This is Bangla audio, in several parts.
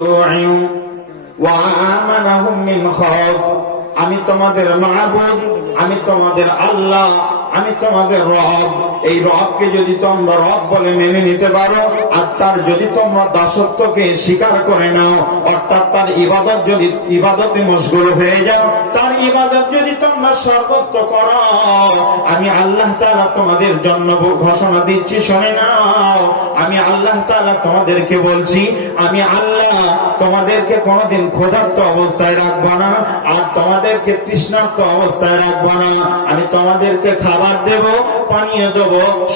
আমি তোমাদের মাবুদ, আমি তোমাদের আল্লাহ, আমি তোমাদের রব। এই রবকে যদি তোমরা রব বলে মেনে নিতে পারো, আর তার যদি তোমরা দাসত্বকে স্বীকার করে নাও, অর্থাৎ তার ইবাদত যদি ইবাদতে মশগুল হয়ে যাও, তার ইবাদত যদি তোমরা সর্বত্র করো, আমি আল্লাহ তাআলা তোমাদের জন্য ঘোষণা দিচ্ছি, শুনে নাও। আমি আল্লাহ তাআলা তোমাদেরকে বলছি, আমি আল্লাহ তোমাদেরকে কোনোদিন ক্ষুধার্ত অবস্থায় রাখবো না, আর তোমাদেরকে তৃষ্ণার্ত অবস্থায় রাখবো না। আমি তোমাদেরকে খাবার দেব, পানীয় দেব,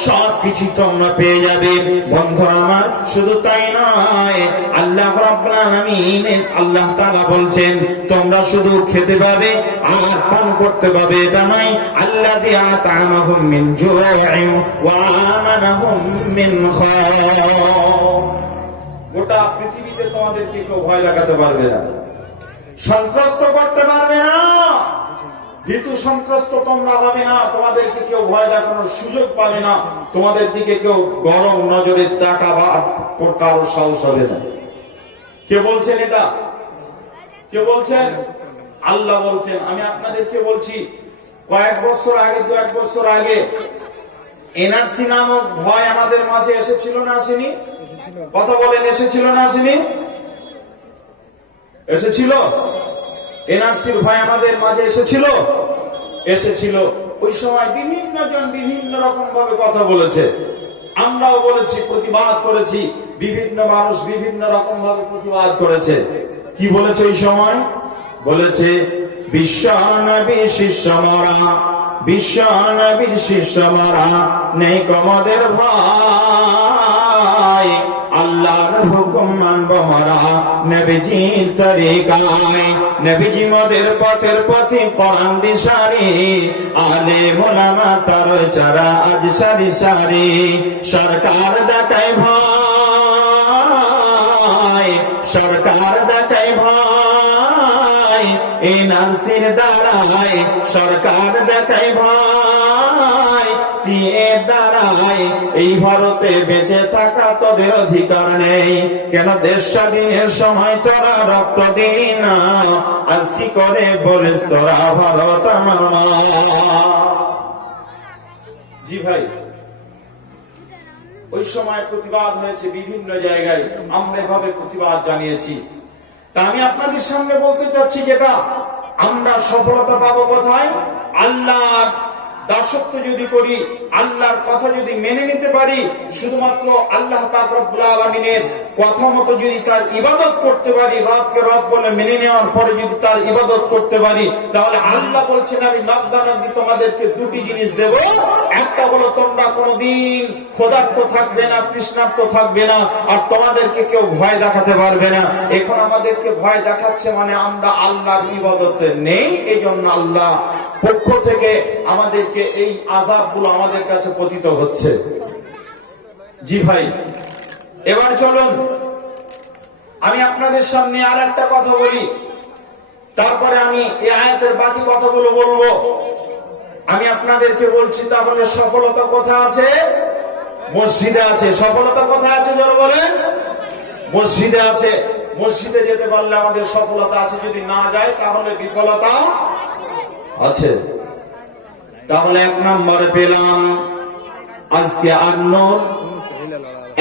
সবকিছু তোমরা পেয়ে যাবে। বন্ধুরা আমার, শুধু তাই নয়, আল্লাহ রাব্বুল আলামিন আল্লাহ তাআলা বলছেন তোমরা শুধু খেতে পাবে আর পান করতে পাবে, এটা নয়। আল্লাযী আত'আমাহুম মিন জু'ইন ওয়া আমানাহুম মিন খাউফ। গোটা পৃথিবীতে তোমাদেরকে কেউ ভয় লাগাতে পারবে না, সন্ত্রস্ত করতে পারবে না, ভীতু সন্ত্রস্ত তোমরা হবে না, তোমাদেরকে কেউ ভয় দেখানোর সুযোগ পাবে না, তোমাদের দিকে কেউ গরম নজরে তাকাবার কারো সাহস হবে না। কে বলছেন এটা? কে বলছেন? আল্লাহ বলছেন। আমি আপনাদেরকে বলছি, কয়েক বছর আগে, 2-1 বছর আগে এনআরসি নামক ভয় আমাদের মাঝে এসেছিল না আসেনি? কথা বলেন, এসেছিল না আসেনি? এসেছিল। এনআরসির ভয় আমাদের মাঝে এসেছিল, এসেছিল। ওই সময় বিভিন্ন জন বিভিন্ন রকম ভাবে কথা বলেছে, আমরাও বলেছি, প্রতিবাদ করেছি, বিভিন্ন মানুষ বিভিন্ন রকম ভাবে প্রতিবাদ করেছে। কি বলেছে ওই সময়? বলেছে বিশ্ব নবীর শিষ্য মরা, বিশ্ব নবীর শিষ্য মরা, নেই কমাদের ভয়, আল্লাহর হুকুম মানব মরা নবীজির তরিকায়, নবীজি মোদের পথের পথে কোরআন দিশারি, আলেম ওলামা তার চারা আজ সারি সারি, সরকার দেখায় ভয়, সরকার দেখায় ভয়, এনআরসির দ্বারায় সরকার দেখায় ভয়, সিএ দ্বারায় এই ভারতে বেঁচে থাকা তোদের অধিকার নেই। কেন দেশ স্বাধীনের সময় তোরা রক্ত দিলি না, আজ কি করে বলিস তোরা ভারত আমার মা? জি ভাই, ওই সময় প্রতিবাদ হয়েছে বিভিন্ন জায়গায়, আমরা এভাবে প্রতিবাদ জানিয়েছি। তা আমি আপনাদের সামনে বলতে চাচ্ছি, যেটা আমরা সফলতা পাবো কোথায়? আল্লাহর দাসত্ব যদি করি, আল্লাহর কথা যদি মেনে নিতে পারি, শুধুমাত্র আল্লাহ পাক রব্বুল আলামিনের কথা মতো যদি তার ইবাদত করতে পারি, রবকে রব বলে মেনে নেওয়ার পরে যদি তার ইবাদত করতে পারি, তাহলে আল্লাহ বলছেন আমি নগদানগদি তোমাদেরকে দুটি জিনিস দেব। একটা হলো তোমরা কোনোদিন ক্ষুধার্ত থাকবে না, তৃষ্ণার্ত থাকবে না, আর তোমাদেরকে কেউ ভয় দেখাতে পারবে না। এখন আমাদেরকে ভয় দেখাচ্ছে, মানে আমরা আল্লাহর ইবাদতে নেই, এই জন্য আল্লাহ পক্ষ থেকে আমাদেরকে এই আযাবগুলো আমাদের কাছে পতিত হচ্ছে। জি ভাই, এবার চলুন আমি আপনাদের সামনে আর একটা কথা বলি, তারপরে আমি এই আয়াতের বাকি কথাগুলো বলবো। আমি আপনাদেরকে বলছি, তাহলে সফলতা কোথায় আছে? মসজিদে আছে। সফলতা কোথায় আছে যারা বলেন? মসজিদে আছে। মসজিদে যেতে পারলে আমাদের সফলতা আছে, যদি না যায় তাহলে বিফলতা আছে। তাহলে 1 নম্বরে পেলাম আজকে আন-নূর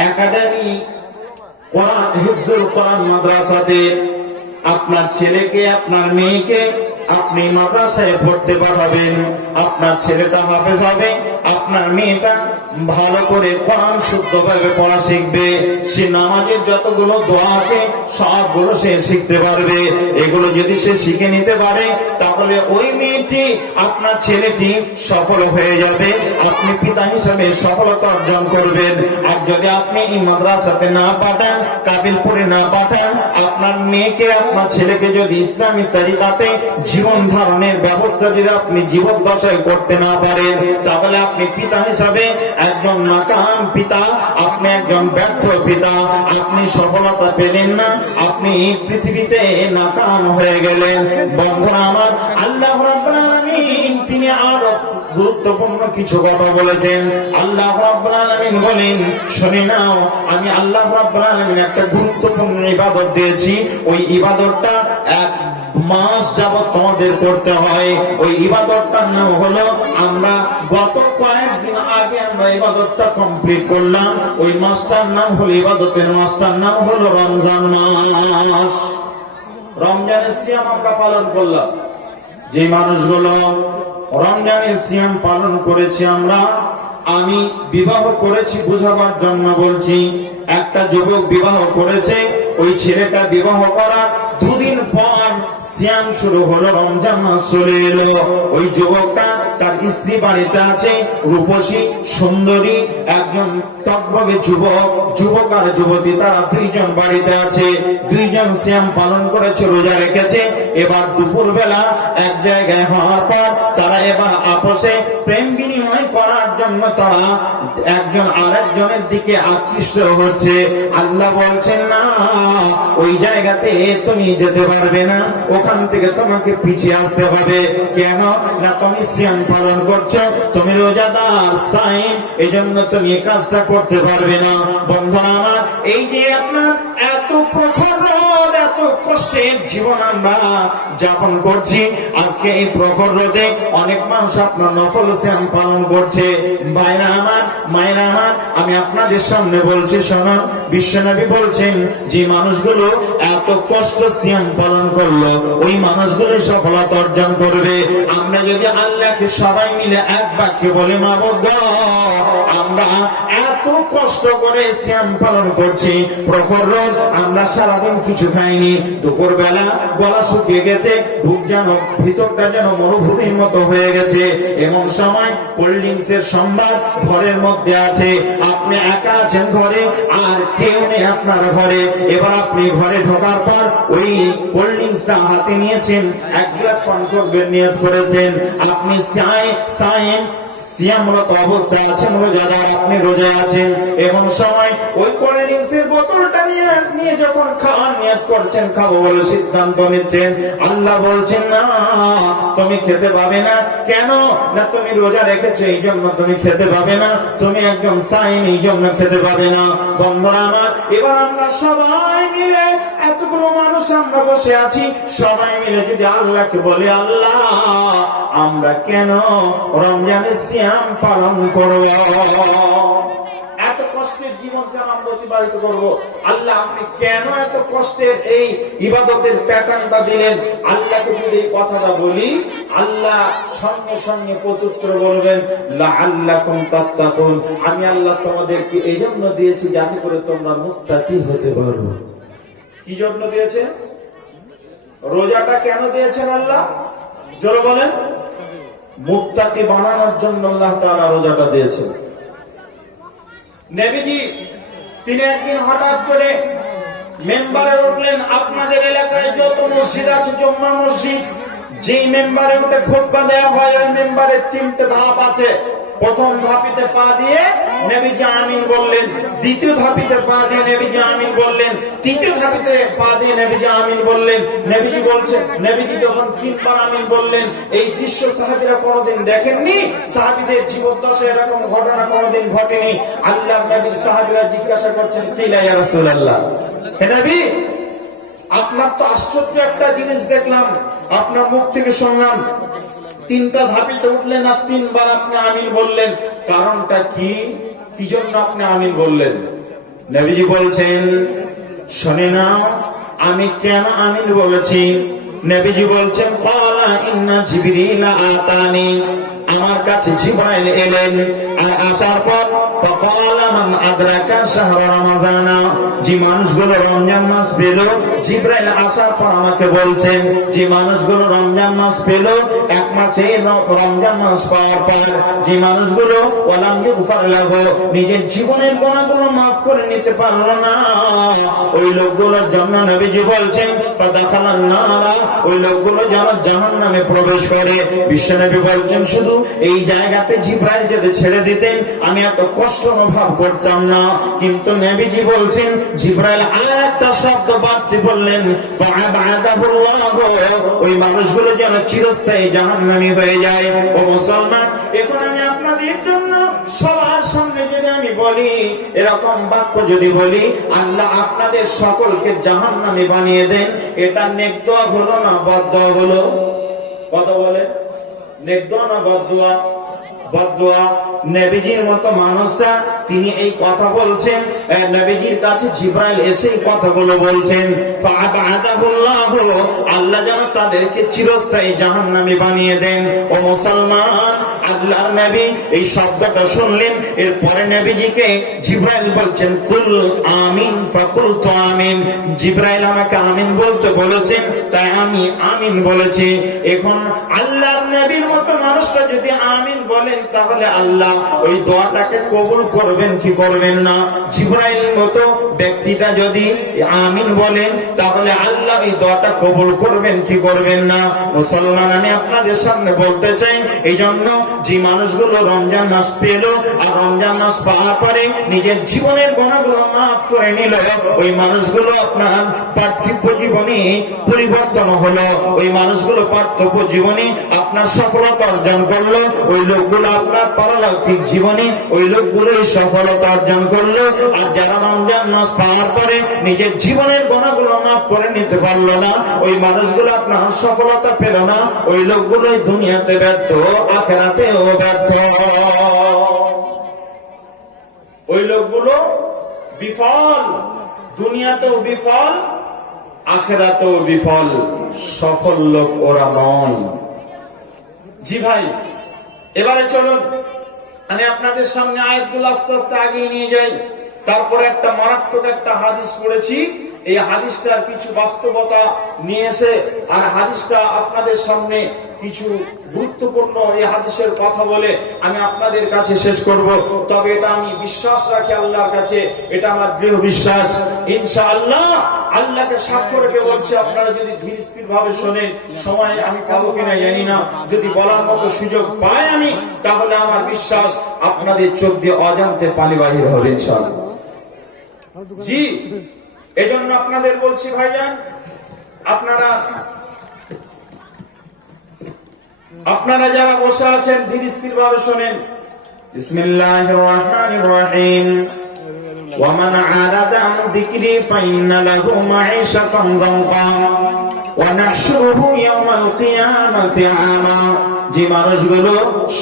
একাডেমি কোরআন হিফজুল কোরআন মাদ্রাসাতে আপনার ছেলেকে, আপনার মেয়েকে আপনি মাদ্রাসায় পড়তে পাঠাবেন। আপনার ছেলেটা হাফেজ হবে, আপনার মেয়েটা ভালো করে কোরআন শুদ্ধভাবে পড়া শিখবে, সে নামাজের যতগুলো দোয়া আছে সবগুলো সে শিখতে পারবে। এগুলো যদি সে শিখে নিতে পারে, তাহলে ওই মেয়েটি, আপনার ছেলেটি সফল হয়ে যাবে, আপনি পিতা হিসাবে সফলতা অর্জন করবেন। আর যদি আপনি এই মাদ্রাসাতে না পাঠান, কাবিলপুরে না পাঠান, আপনার মেয়েকে, আপনার ছেলেকে যদি ইসলামী তরিকাতে জীবন ধারণের ব্যবস্থা যদি আপনি জীবদ্দশায় করতে না পারেন, তাহলে আপনি পিতা হিসাবে একজন নাকাম পিতা, আপনি একজন ব্যর্থ পিতা, আপনি সফলতা পেলেন না, আপনি পৃথিবীতে নাকাম হয়ে গেলেন। বন্ধুরা আমার, আল্লাহ রাব্বুল আলামিন তিনি আরো গুরুত্বপূর্ণ কিছু কথা বলেছেন। আল্লাহ রাব্বুল আলামিন বলেন, শুনে নাও, আমি আল্লাহ রাব্বুল আলামিন একটা গুরুত্বপূর্ণ ইবাদত দিয়েছি। ওই ইবাদতটা 1 মাস যাবত তোমাদের করতে হয়। ওই ইবাদতটার নাম হলো, আমরা গত কয়েকদিন আগে আমরা ইবাদতটা কমপ্লিট করলাম। ওই মাসটার নাম হলো, ইবাদতের মাসটার নাম হলো রমজান মাস। রমজানের সিয়াম আমরা পালন করলাম। যে মানুষগুলো রমজানের সিয়াম পালন করেছি আমরা, আমি বিবাহ করেছি বুঝাবার জন্য বলছি। একটা যুবক বিবাহ করেছে, ওই ছেলেটা বিবাহ করার 2 দিন পর সিয়াম শুরু হলো, রমজান মাস চলে এলো। ওই যুবকটা তার স্ত্রী বাড়িতে আছে, রূপসী সুন্দরী একজন টকবগে যুবক আর যুবতী, তারা 2 জন বাড়িতে আছে। 2 জন সিয়াম পালন করেছে, রোজা রেখেছে। এবার দুপুর বেলা এক জায়গায় হওয়ার পর তারা এবার আপসে প্রেম বিনিময় করার জন্য তারা একজন আরেকজনের দিকে আকৃষ্ট হচ্ছে। আল্লাহ বলছেন, না, ওই জায়গাতে তুমি যেতে পারবে না, ওখান থেকে তোমাকে পিছিয়ে আসতে হবে। কেন না, তুমি সিয়াম পালন করছো, তুমি রোজাদার সাইম, এজন্য তুমি এই কাজটা করতে পারবে না। বন্ধুরা আমার, এই যে আপনার এত প্রখর রোদ, এত কষ্টের জীবন আমরা যাপন করছি, আজকে এই প্রখর রোদে অনেক মানুষ আপনার নফল সিয়াম পালন করছে। ভাইরা আমার, মায়েরা আমার, আমি আপনাদের সামনে বলছি, শোনো, বিশ্বনবী বলছেন, যে মানুষগুলো এত কষ্ট সিয়াম পালন করলো, ওই মানুষগুলো সফলতা অর্জন করবে। আমরা যদি আল্লাহকে সবাই মিলে এক বাক্যে বলি, মাবুদ, আমরা এত কষ্ট করে সিয়াম পালন করছি, প্রখর রোদ, আমরা সারাদিন কিছু খাইনি, দুপুর বেলা গলা শুকিয়ে গেছে, বুক যেন ভিতরটা যেন মরুভূমির মতো হয়ে গেছে। এমন সময় কোল্ড ড্রিঙ্কস এর সম্ভার ঘরের মধ্যে আছে, আপনি একা আছেন ঘরে, আর কেউ নেই আপনার ঘরে। এবার আপনি ঘরে ঢোকার পর ওই কোল্ড ড্রিঙ্কসটা হাতে নিয়েছেন, 1 গ্লাস পান করবেন, নিয়ত করেছেন। আপনি সিয়ামরত অবস্থায় আছেন, রোজাদার, আপনি রোজায় আছেন। এমন সময় ওই কোল্ড ড্রিঙ্কস এর বোতলটা নিয়ে যখন খাওয়ার নিয়ত করছেন, খাবো বলে সিদ্ধান্ত নিচ্ছেন, আল্লাহ বলছেন, না, তুমি খেতে পাবে না। কেন না, তুমি রোজা রেখেছো, এই জন্য তুমি খেতে পাবে না, তুমি একজন সাইম, এই জন্য খেতে পাবে না। বন্ধুরা আমার, এবার আমরা সবাই মিলে, এতগুলো মানুষ আমরা বসে আছি, সবাই মিলে যদি আল্লাহকে বলি, আল্লাহ, আমরা কেন রমজানের সিয়াম পালন করব? এত কষ্টের জীবন কেন আমরা অতিবাহিত করবো? আল্লাহ, আপনি কেন এত কষ্টের এই ইবাদতের প্যাটার্নটা দিলেন? আল্লাহকে যদি এই কথাটা বলি, আল্লাহ সঙ্গে সঙ্গে প্রত্যুত্তর বলবেন, লাআল্লাকুম তাত্তাকুন, আমি আল্লাহ তোমাদেরকে এই জন্য দিয়েছি যাতে করে তোমরা মুত্তাকি হতে পারো। কি জন্য দিয়েছেন? রোজাটা কেন দিয়েছেন আল্লাহ? জোরে বলেন। মুত্তাকি বানানোর জন্য আল্লাহ তাআলা রোজাটা দিয়েছেন। নবীজি তিনি একদিন হঠাৎ করে মেম্বারে উঠলেন। আপনাদের এলাকায় যত মসজিদ আছে, জুম্মা মসজিদ, যে মেম্বারে উঠে খুতবা দেওয়া হয়, ওই মেম্বারে 3টে ধাপ আছে। প্রথম ধাপিতে পা দিয়ে নবীজি আমিন বললেন, দ্বিতীয় ধাপিতে পা দিয়ে নবীজি আমিন বললেন, তৃতীয় ধাপিতে পা দিয়ে নবীজি আমিন বললেন। নবীজি বলছেন, নবীজি যখন 3 বার আমিন বললেন, এই দৃশ্য সাহাবীরা কোনোদিন দেখেননি। সাহাবীদের জীবদ্দশায় এরকম ঘটনা কোনোদিন ঘটেনি। আল্লাহর নবীর সাহাবীরা জিজ্ঞাসা করছেন, কিলা ইয়া রাসূলুল্লাহ, হে নবী, আপনার তো আশ্চর্য একটা জিনিস দেখলাম, আপনার মুখ থেকে শুনলাম 3টা ধাপিতে উঠলেন আর 3 বার আপনি আমিন বললেন, কারণটা কি? কি জন্য আপনি আমিন বললেন? নবীজি বলছেন, শুনে না, আমি কেন আমিন বলেছি। নবীজি বলছেন, ক্বালা ইন্না জিবরিল আতানি, আমার কাছে জিবরাইল এলেন, আর আসার পর ফাকালা মান আদরাকা শাহর রমাজান, যে মানুষগুলো রমজান মাস পেল, জিবরাইল আসার পর আমাকে বলছেন, যে মানুষগুলো রমজান মাস পেল, এক মাসে রমজান মাস পাওয়ার পর যে মানুষগুলো ওয়ালাম ইগফার লাহু, নিজের জীবনের গুনাহগুলো মাফ করে নিতে পারলো না, ওই লোকগুলোর জন্য নবীজি বলছেন ফাদাখালান নারা, ওই লোকগুলো যেন জাহান্নামে প্রবেশ করে। বিশ্বনবী বলছেন, শুধু এই জায়গাতে জিবরাইল যদি ছেড়ে দিত, দিতেন আমি এত কষ্ট অনুভব করতাম না। কিন্তু নবীজি বলছেন জিবরাইল আর একটা শব্দ বাড়তি বললেন, ওই মানুষগুলো যেন চিরস্থায়ী জাহান্নামী হয়ে যায়। ও মুসলমান, এখন আমি আপনাদের জন্য সবার সামনে যদি আমি বলি, এরকম বাক্য যদি বলি, আল্লাহ আপনাদের সকলকে জাহান্নামী বানিয়ে দেন, এটা নেক দোয়া হলো না বদদোয়া হলো? কথা বলে, নেক দোয়া না বদদোয়া? বদদোয়া। নবীজির মতো মানুষটা তিনি এই কথা বলছেন, নবীজির কাছে জিবরাইল এসে এই কথাগুলো বলছেন, আল্লাহ যেন তাদেরকে চিরস্থায়ী জাহান্নামী বানিয়ে দেন। ও মুসলমান, আল্লাহর নবী এই শব্দটা শুনলেন, এরপরে নবীজিকে জিবরাইল বলছেন কুল আমিন, ফাকুলতু আমিন। জিবরাইল আমাকে আমিন বলতে বলেছেন, তাই আমি আমিন বলেছি। এখন আল্লাহর নবীর মতো মানুষটা যদি আমিন বলেন, তাহলে আল্লাহ ওই দোয়াটাকে কবুল করবেন কি করবেন না? জিবরাইল মতো ব্যক্তিটা যদি আমিন বলেন, তাহলে আল্লাহ ওই দোয়াটা কবুল করবেন কি করবেন না? মুসলমান, আমি আপনাদের সামনে বলতে চাই, এই জন্য যে মানুষগুলো রমজান মাস পেল আর রমজান মাস পাওয়ার পরে নিজের জীবনের গুনাহগুলো মাফ করে নিল, ওই মানুষগুলো আপনার পার্থিব জীবনে পরিবর্তন হলো, ওই মানুষগুলো পার্থিব জীবনে আপনার সফলতা অর্জন করলো, ওই লোকগুলো আপনার পারলৌকিক জীবনে ওই লোকগুলোই সফলতা অর্জন করলো। আর যারা রমজান মাস পাওয়ার পরে নিজের জীবনের গুনাহগুলো মাফ করে নিতে পারলো না, ওই মানুষগুলো আপনার সফলতা পেল না, ওই লোকগুলোই দুনিয়াতে ব্যর্থ, আখিরাতেও ব্যর্থ। ওই লোকগুলো বিফল, দুনিয়াতেও বিফল, আখিরাতেও বিফল, সফল লোক ওরা নয়। জি ভাই, এবারে চলুন আমি আপনাদের সামনে আয়াতগুলো আস্তে আস্তে আগিয়ে নিয়ে যাই। তারপরে একটা মারাত্মক একটা হাদিস পড়েছি, এই হাদিসটার কিছু বাস্তবতা নিয়ে এসে আর হাদিসটা আপনাদের সামনে কিছু গুরুত্বপূর্ণ এই হাদিসের কথা বলে আমি আপনাদের কাছে শেষ করব। তবে এটা আমি বিশ্বাস রাখি আল্লাহর কাছে, এটা আমার দৃঢ় বিশ্বাস ইনশাআল্লাহ। আল্লাহকে সাক্ষ্য রেখে বলছি, আপনারা যদি ধীর স্থির ভাবে শোনেন, সময় আমি পাবো কিনা জানি না, যদি বলার মতো সুযোগ পাই আমি, তাহলে আমার বিশ্বাস আপনাদের চোখ দিয়ে অজান্তে পানি বাহির হবে ইনশাআল্লাহ। জি, এজন্য আপনাদের বলছি ভাইজান, আপনারা যারা বসে আছেন ধীর স্থির ভাবে শোনেন। বিসমিল্লাহির রহমানির রহিম। ওয়ামান আরাদা আন যিকরি ফাইন্না লাহু মাঈশাতান যানকা ওয়া নাহশুরুহু ইয়াওমাল কিয়ামাতি আমা। যে মানুষগুলো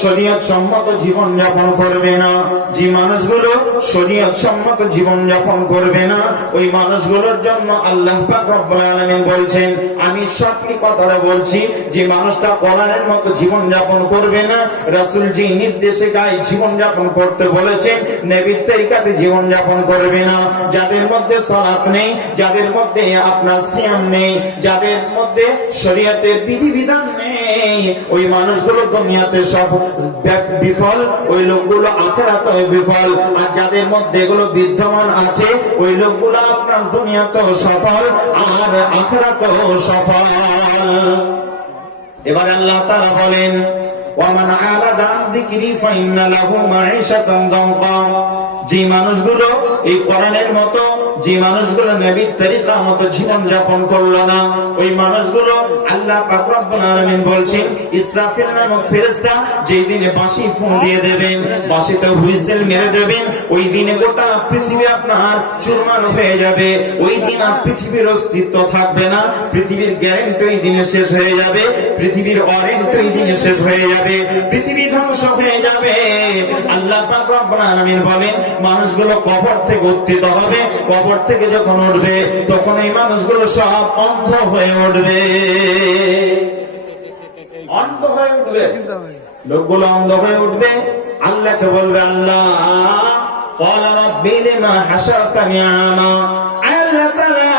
শরীয়ত সম্মত জীবন যাপন করবে না, যে মানুষগুলো শরীয়ত সম্মত জীবন যাপন করবে না, ওই মানুষগুলোর জন্য আল্লাহ পাক রব্বুল আলামিন বলছেন, আমি সত্যি কথাটা বলছি, যে মানুষটা কোরআনের মতো জীবন যাপন করবে না, রাসূল যে নির্দেশে গায়ে জীবন যাপন করতে বলেছেন, নবীর তরিকাতে জীবন যাপন করবে না, যাদের মধ্যে সালাত নেই, যাদের মধ্যে আপনার সিয়াম নেই, যাদের মধ্যে শরীয়তের বিধিবিধান নেই, ওই মানুষগুলো দুনিয়াতে সব বিফল, ওই লোকগুলো আখিরাতেও বিফল। আর যাদের মধ্যে এগুলো বিদ্যমান আছে, ওই লোকগুলো আপনার দুনিয়াতেও সফল আর আখিরাতেও সফল। এবার আল্লাহ তাআলা বলেন, ওয়ামান আরাদা আন যিকরি ফাইন্না লাহু মাঈশাতান যানকা। যে মানুষগুলো এই কোরআনের মতো, যে মানুষগুলো নবীর তরিকা মতো জীবন যাপন করলো না, ওই মানুষগুলো আল্লাহ পাক রব্বুল আলামিন বলছেন, ইসরাফিল নামক ফেরেশতা যেই দিনে বাঁশি ফু দিয়ে দেবেন, বাঁশিতে হুইসেল মেরে দেবেন, ওই দিনে গোটা পৃথিবী আপনার চুরমার হয়ে যাবে। ওই দিন আর পৃথিবীর অস্তিত্ব থাকবে না, পৃথিবীর গ্যারান্টি ওই দিনে শেষ হয়ে যাবে, পৃথিবীর ওয়ারেন্টি ওই দিনে শেষ হয়ে যাবে, পৃথিবী ধ্বংস হয়ে যাবে। আল্লাহ পাক রব্বুল আলামিন বলেন, মানুষগুলো কবর থেকে উত্থিত হবে, কবর থেকে যখন উঠবে তখন এই মানুষগুলো সব অন্ধ হয়ে উঠবে, অন্ধ হয়ে উঠবে, লোকগুলো অন্ধ হয়ে উঠবে। আল্লাহকে বলবে, আল্লাহ ক্বালা রাব্বি লিমা হাশারতানি আমা, আল্লাহ তাআলা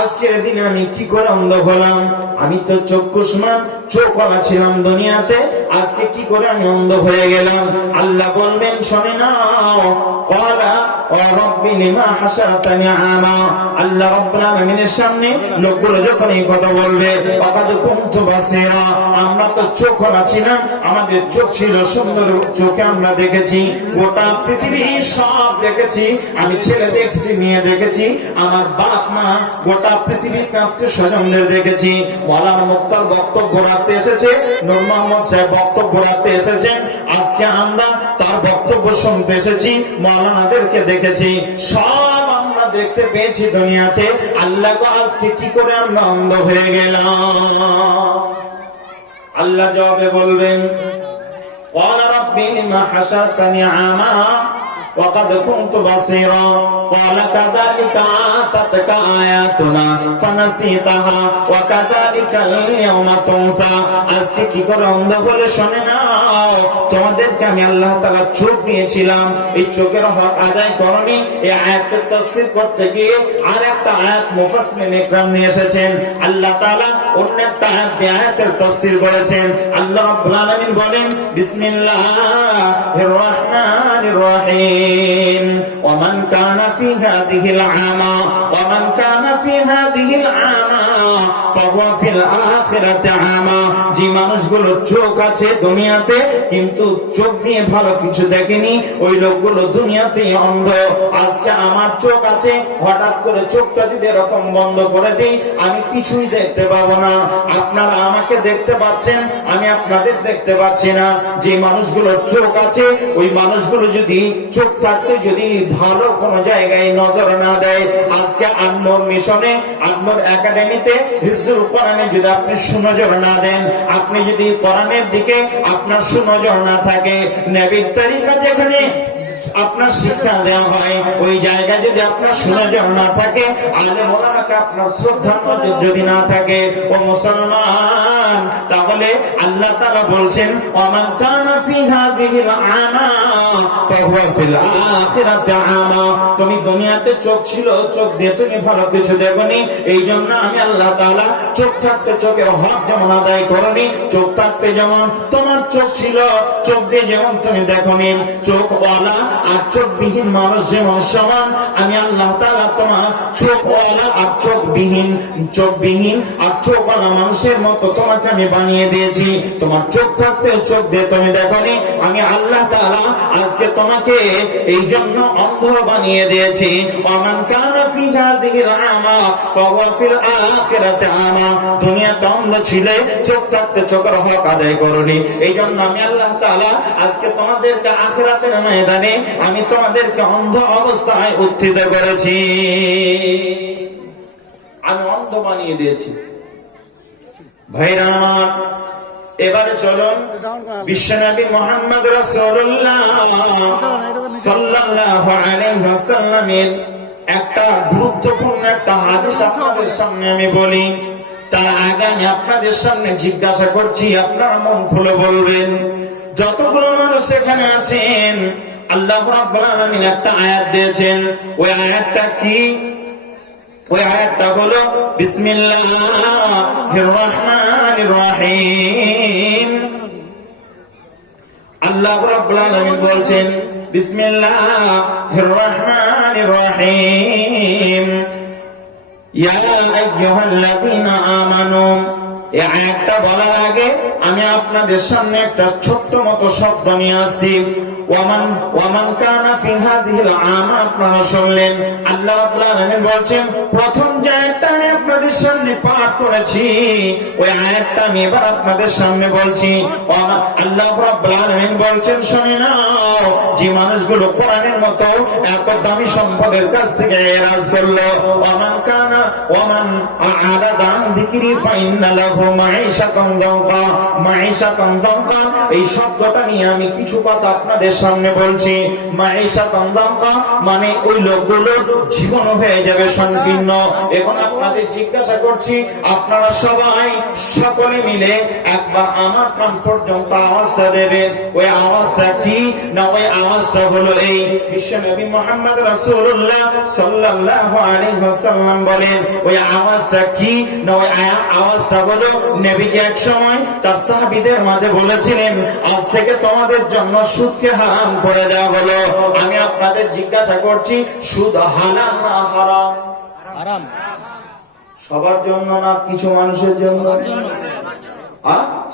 আজকের দিনে আমি কি করে অন্ধ হলাম? আমি তো চক্ষুষ্মান চোখওয়ালা ছিলাম দুনিয়াতে, আজকে কি করে আমি অন্ধ হয়ে গেলাম? আল্লাহ বলবেন শোনে নাও, ক্বালা ওয়া রাব্বি লিমা হাশারতানি আমা। আল্লাহ রাব্বুল আলামিনের সামনে লোকগুলো যখন এই কথা বলবে, ওয়াকাদ কুনতু বাসীরা, আমরা তো চোখওয়ালা ছিলাম, আমাদের চোখ ছিল সুন্দর, চোখে আমরা দেখেছি গোটা পৃথিবী সব দেখেছি, আমি ছেলে দেখেছি, মেয়ে দেখেছি, আমার বাপ মা, গোটা পৃথিবীর আত্মীয় স্বজনদের দেখেছি। মাওলানা মুক্তার বক্তব্য রাখতে এসেছে, নূর মোহাম্মদ সাহেব বক্তব্য রাখতে এসেছেন, আজকে আমরা তার বক্তব্য শুনতে এসেছি, মাওলানাদেরকে দেখেছি, সব আমরা দেখতে পেয়েছি দুনিয়াতে। আল্লাহ গো, আজকে কি করে আমরা অন্ধ হয়ে গেলাম? আল্লাহ জবাবে বলবেন, ক্বালা রাব্বি লিমা হাশারতানি আমা وقد كنت بصيرا قال كذلك أتتك آياتنا فنسيتها وكذلك اليوم تنسى। আজকে কি করে অন্ধ বলে শোনে নাও, তোমাদেরকে আমি আল্লাহ তাআলা চোখ দিয়েছিলাম, এই চোখের হক আদায় করনি। এই আয়াতের তাফসীর করতে গিয়ে আর একটা আয়াত মুফাসসিরিন ইকরাম নিয়ে এসেছেন। আল্লাহ তাআলা অন্য একটা আয়াতের তাফসীর করেছেন। আল্লাহ রাব্বুল আলামিন বলেন, বিসমিল্লাহির রহমানির রহিম, ওয়ামান কানা ফি হাযিহিল আমা ওয়ামান কানা ফি হাযিহিল আমা ফাহুয়া ফিল আখিরাতি আমা। যে মানুষগুলো চোখ আছে দুনিয়াতে কিন্তু চোখ দিয়ে ভালো কিছু দেখেনি, ওই লোকগুলো দুনিয়াতে অন্ধ। আজকে আমার চোখ আছে, হঠাৎ করে চোখটা যদি এরকম বন্ধ করে দিই, আমি কিছুই দেখতে পাবো না। আপনারা আমাকে দেখতে পাচ্ছেন, আমি আপনাদের দেখতে পাচ্ছি না। যে মানুষগুলোর চোখ আছে, ওই মানুষগুলো যদি চোখ থাকতে যদি ভালো কোনো জায়গায় নজর না দেয়, আজকে আন্নোর মিশনে, আন্নোর একাডেমিতে হিফজুল কোরআনে যদি আপনি সুনজর না দেন, আপনি যদি কোরআনের দিকে আপনার সুনজর না থাকে, নবীর তরিকা যেখানে আপনার শিক্ষা দেওয়া হয়, ওই জায়গায় যদি আপনার সুনজর না থাকে, আলেম ওলামাকে আপনার শ্রদ্ধা যদি না থাকে, ও মুসলমান, তাহলে আল্লাহ তাআলা বলছেন, ওয়ামান কানা ফি হাযিহিল আমা ফাহুয়া ফিল আখিরাতি আমা। তুমি দুনিয়াতে চোখ ছিল, চোখ দিয়ে তুমি ভালো কিছু দেখোনি, এই জন্য আমি আল্লাহ তাআলা চোখ থাকতে চোখের হক যেমন আদায় করনি, চোখ থাকতে যেমন তোমার চোখ ছিল, চোখ দিয়ে যেমন তুমি দেখোনি, চোখওয়ালা আর চোখবিহীন মানুষ যেমন সমান, আমি আল্লাহ তাআলা তোমার চোখওয়ালা আর চোখবিহীন আর চোখওয়ালা মানুষের মতো তোমাকে আমি বানিয়ে দিয়েছি। তোমার চোখ থাকতে চোখ দিয়ে তুমি দেখোনি, আমি আল্লাহ তাআলা আজকে তোমাকে এই জন্য অন্ধ বানিয়ে দিয়েছি। ওয়ামান কানা ফি হাযিহিল আমা ফাহুয়া ফিল আখিরাতি আমা। দুনিয়াতে অন্ধ ছিলে, চোখ থাকতে চোখের হক আদায় করনি, এই জন্য আমি আল্লাহ তাআলা আজকে তোমাদেরকে আখিরাতের ময়দানে আমি তোমাদেরকে অন্ধ অবস্থায় উত্থিত করেছি, আমি অন্ধ বানিয়ে দিয়েছি। ভাইরা আমার, এবারে চলুন বিশ্বনবী মুহাম্মদ রাসূলুল্লাহ সাল্লাল্লাহু আলাইহি ওয়াসাল্লামের একটা গুরুত্বপূর্ণ একটা হাদিস আপনাদের সামনে আমি বলি। তার আগে আমি আপনাদের সামনে জিজ্ঞাসা করছি, আপনারা মন খুলে বলবেন। যতগুলো মানুষ এখানে আছেন, আল্লাহ রাব্বুল আলামিন একটা আয়াত দিয়েছেন, ওই আয়াতটা কি? ওই আয়াতটা হলো বিসমিল্লাহির রহমানির রহিম। আল্লাহ রাব্বুল আলামিন বলছেন, বিসমিল্লাহির রহমানির রহিম, ইয়া আইয়ুহাল্লাযীনা আমানু। এই আয়াতটা বলার আগে আমি আপনাদের সামনে একটা ছোট্ট মতো শব্দ নিয়ে আসছি। ওয়ামান কানা ফি হাযিহিল আমা, আপনারা শুনলেন আল্লাহ রাব্বুল আলামিন বলছেন, প্রথম যে আয়াতটা আমি আপনাদের সামনে পাঠ করেছি, ওই আয়াতটা আমি এবার আপনাদের সামনে বলছি। আল্লাহ রাব্বুল আলামিন বলছেন, শুনে নাও, যে মানুষগুলো কোরআনের মতো এত দামি সম্পদের কাছ থেকে এরাজ করলো, ওয়ামান আ'রাদা আন যিকরি ফাইন্না লাহু মাঈশাতান দানকা। মাঈশাতান দানকা, এই শব্দ শব্দটা নিয়ে আমি কিছু কথা আপনাদের সামনে বলছি। মাঈশাতান দানকা মানে ওই লোকগুলোর জীবন হয়ে যাবে সংকীর্ণ। এখন আপনাদের জিজ্ঞাসা করছি, আপনারা সবাই সকলে মিলে একবার আমার কান পর্যন্ত আওয়াজটা দেবেন। ওই আওয়াজটা কি না, ওই আওয়াজটা হলো এই বিশ্বনবী মুহাম্মদ রাসূলুল্লাহ সাল্লাল্লাহু আলাইহি ওয়াসাল্লাম বলেন, ওই আওয়াজটা কি না, ওই আওয়াজটা হলো নবীজি এক সময় তার সাহাবীদের মাঝে বলেছিলেন, আজ থেকে তোমাদের জন্য সুদকে হারাম করে দেওয়া হলো। আমি আপনাদের জিজ্ঞাসা করছি, সুদ হালাল না হারাম? হারাম। সবার জন্য না কিছু মানুষের জন্য?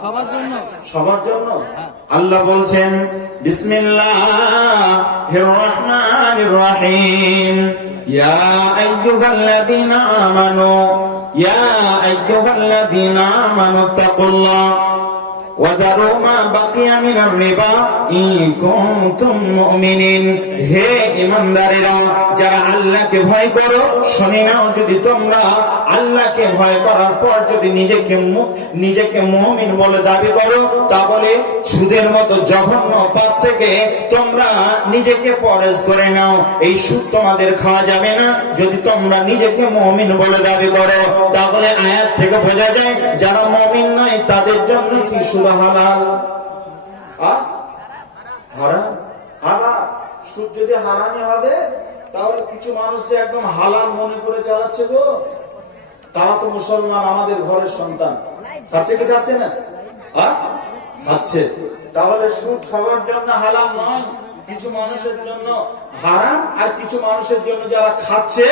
সবার জন্য। সবার জন্য। আল্লাহ বলছেন, বিসমিল্লাহির রহমানির রহিম, ইয়া আইয়ুহাল্লাযীনা আমানু ইয়া আইয়ুহাল্লাযীনা আমানু তাকুল্লাহ ওয়া যারু মা বাকিয়া মিনার রিবা ইন কুনতুম মুমিনিন। হে ঈমানদারেরা, যারা আল্লাহকে ভয় করো, শুনে নাও, যদি তোমরা আল্লাহকে ভয় করার পর যদি নিজেকে মুমিন বলে দাবি করো, তাহলে সুদের মতো জঘন্য পাপ থেকে তোমরা নিজেকে পরহেজ করে নাও। এই সুদ তোমাদের খাওয়া যাবে না যদি তোমরা নিজেকে মুমিন বলে দাবি করো। তাহলে আয়াত থেকে বোঝা যায় যারা মুমিন নয় তাদের জন্য কি সুদ হালাল? হারাম। হারাম। সুদ যদি হারামই হবে, তাহলে কিছু মানুষ যে একদম হালাল মনে করে চালাচ্ছে গো, তারা তো মুসলমান, আমাদের ঘরের সন্তান। খাচ্ছে কি খাচ্ছে না? খাচ্ছে। তাহলে সুদ সবার জন্য হালাল নয়, কিছু মানুষের জন্য হারাম, আর কিছু মানুষের জন্য যারা খাচ্ছে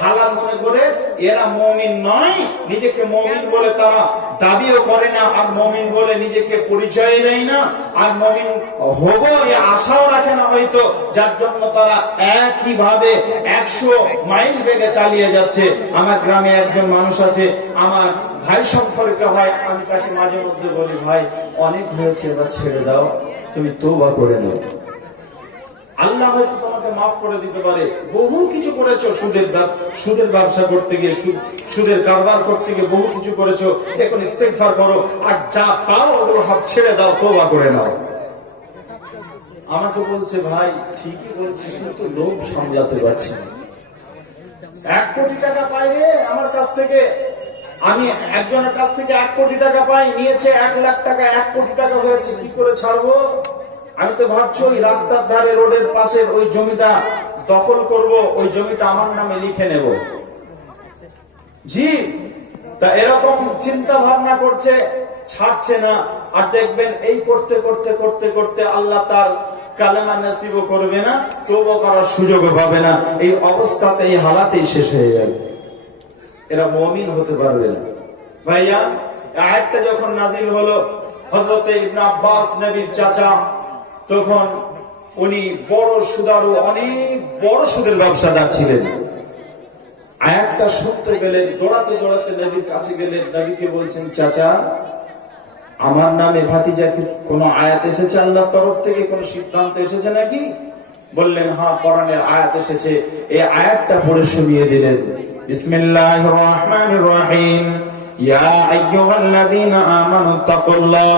হালাল মনে করে, এরা মুমিন নয়, নিজেকে মুমিন বলে তারা দাবিও করে না, আর মুমিন বলে নিজেকে পরিচয় দেয় না, আর মুমিন হবো এই আশাও রাখে না হয়তো, যার জন্য তারা একইভাবে 100 মাইল বেগে চালিয়ে যাচ্ছে। আমার গ্রামে একজন মানুষ আছে, আমার ভাই সম্পর্কে হয়, আমি তাকে মাঝে মধ্যে বলি, ভাই অনেক হয়েছে, এবার ছেড়ে দাও, তুমি তওবা করে নাও, আল্লাহ হয়তো তোমাকে মাফ করে দিতে পারে। বহু কিছু করেছো, সুদের ব্যবসা করতে গিয়ে, সুদের কারবার করতে গিয়ে বহু কিছু করেছো, এখন ইস্তেগফার করো, আর যা পাও ওগুলো সব ছেড়ে দাও, তওবা করে নাও। আমাকে বলছে, ভাই ঠিকই বলছিস, কিন্তু লোভ সামলাতে পারছি না। 1 কোটি টাকা পাই রে আমার কাছ থেকে, আমি একজনের কাছ থেকে 1 কোটি টাকা পাই, নিয়েছে 1 লাখ টাকা, 1 কোটি টাকা হয়েছে, কি করে ছাড়বো? আমি তো ভাবছি ওই রাস্তার ধারে রোডের পাশের ওই জমিটা দখল করব, ওই জমিটা আমার নামে লিখে নেব। জি, তা এরকম চিন্তা ভাবনা করছে, ছাড়ছে না। আর দেখবেন এই করতে করতে করতে করতে আল্লাহ তার কালেমা নসিবও করবে না, তওবা করার সুযোগও পাবে না। এই অবস্থাতে, এই হালাতেই শেষ হয়ে যাবে, এরা মুমিন হতে পারবে না। ভাইয়া, আয়াতটা যখন নাজিল হলো, হযরতে ইবনে আব্বাস নবীর চাচা, তখন উনি বড় সুদারু, অনেক বড় সুদের ব্যবসাদার ছিলেন। আয়াতটা শুনতে গেলেন, দৌড়াতে দৌড়াতে নবীর কাছে গেলেন, নবীকে বলছেন, চাচা আমার নামে ভাতিজা কোন আয়াত এসেছে আল্লাহর তরফ থেকে, কোন সিদ্ধান্ত এসেছে নাকি? বললেন, হ্যাঁ, কোরআনের আয়াত এসেছে। এই আয়াতটা পড়ে শুনিয়ে দিলেন, বিসমিল্লাহির রহমানির রহিম, ইয়া আইয়ুহাল্লাযীনা আমানু তাকুল্লাহ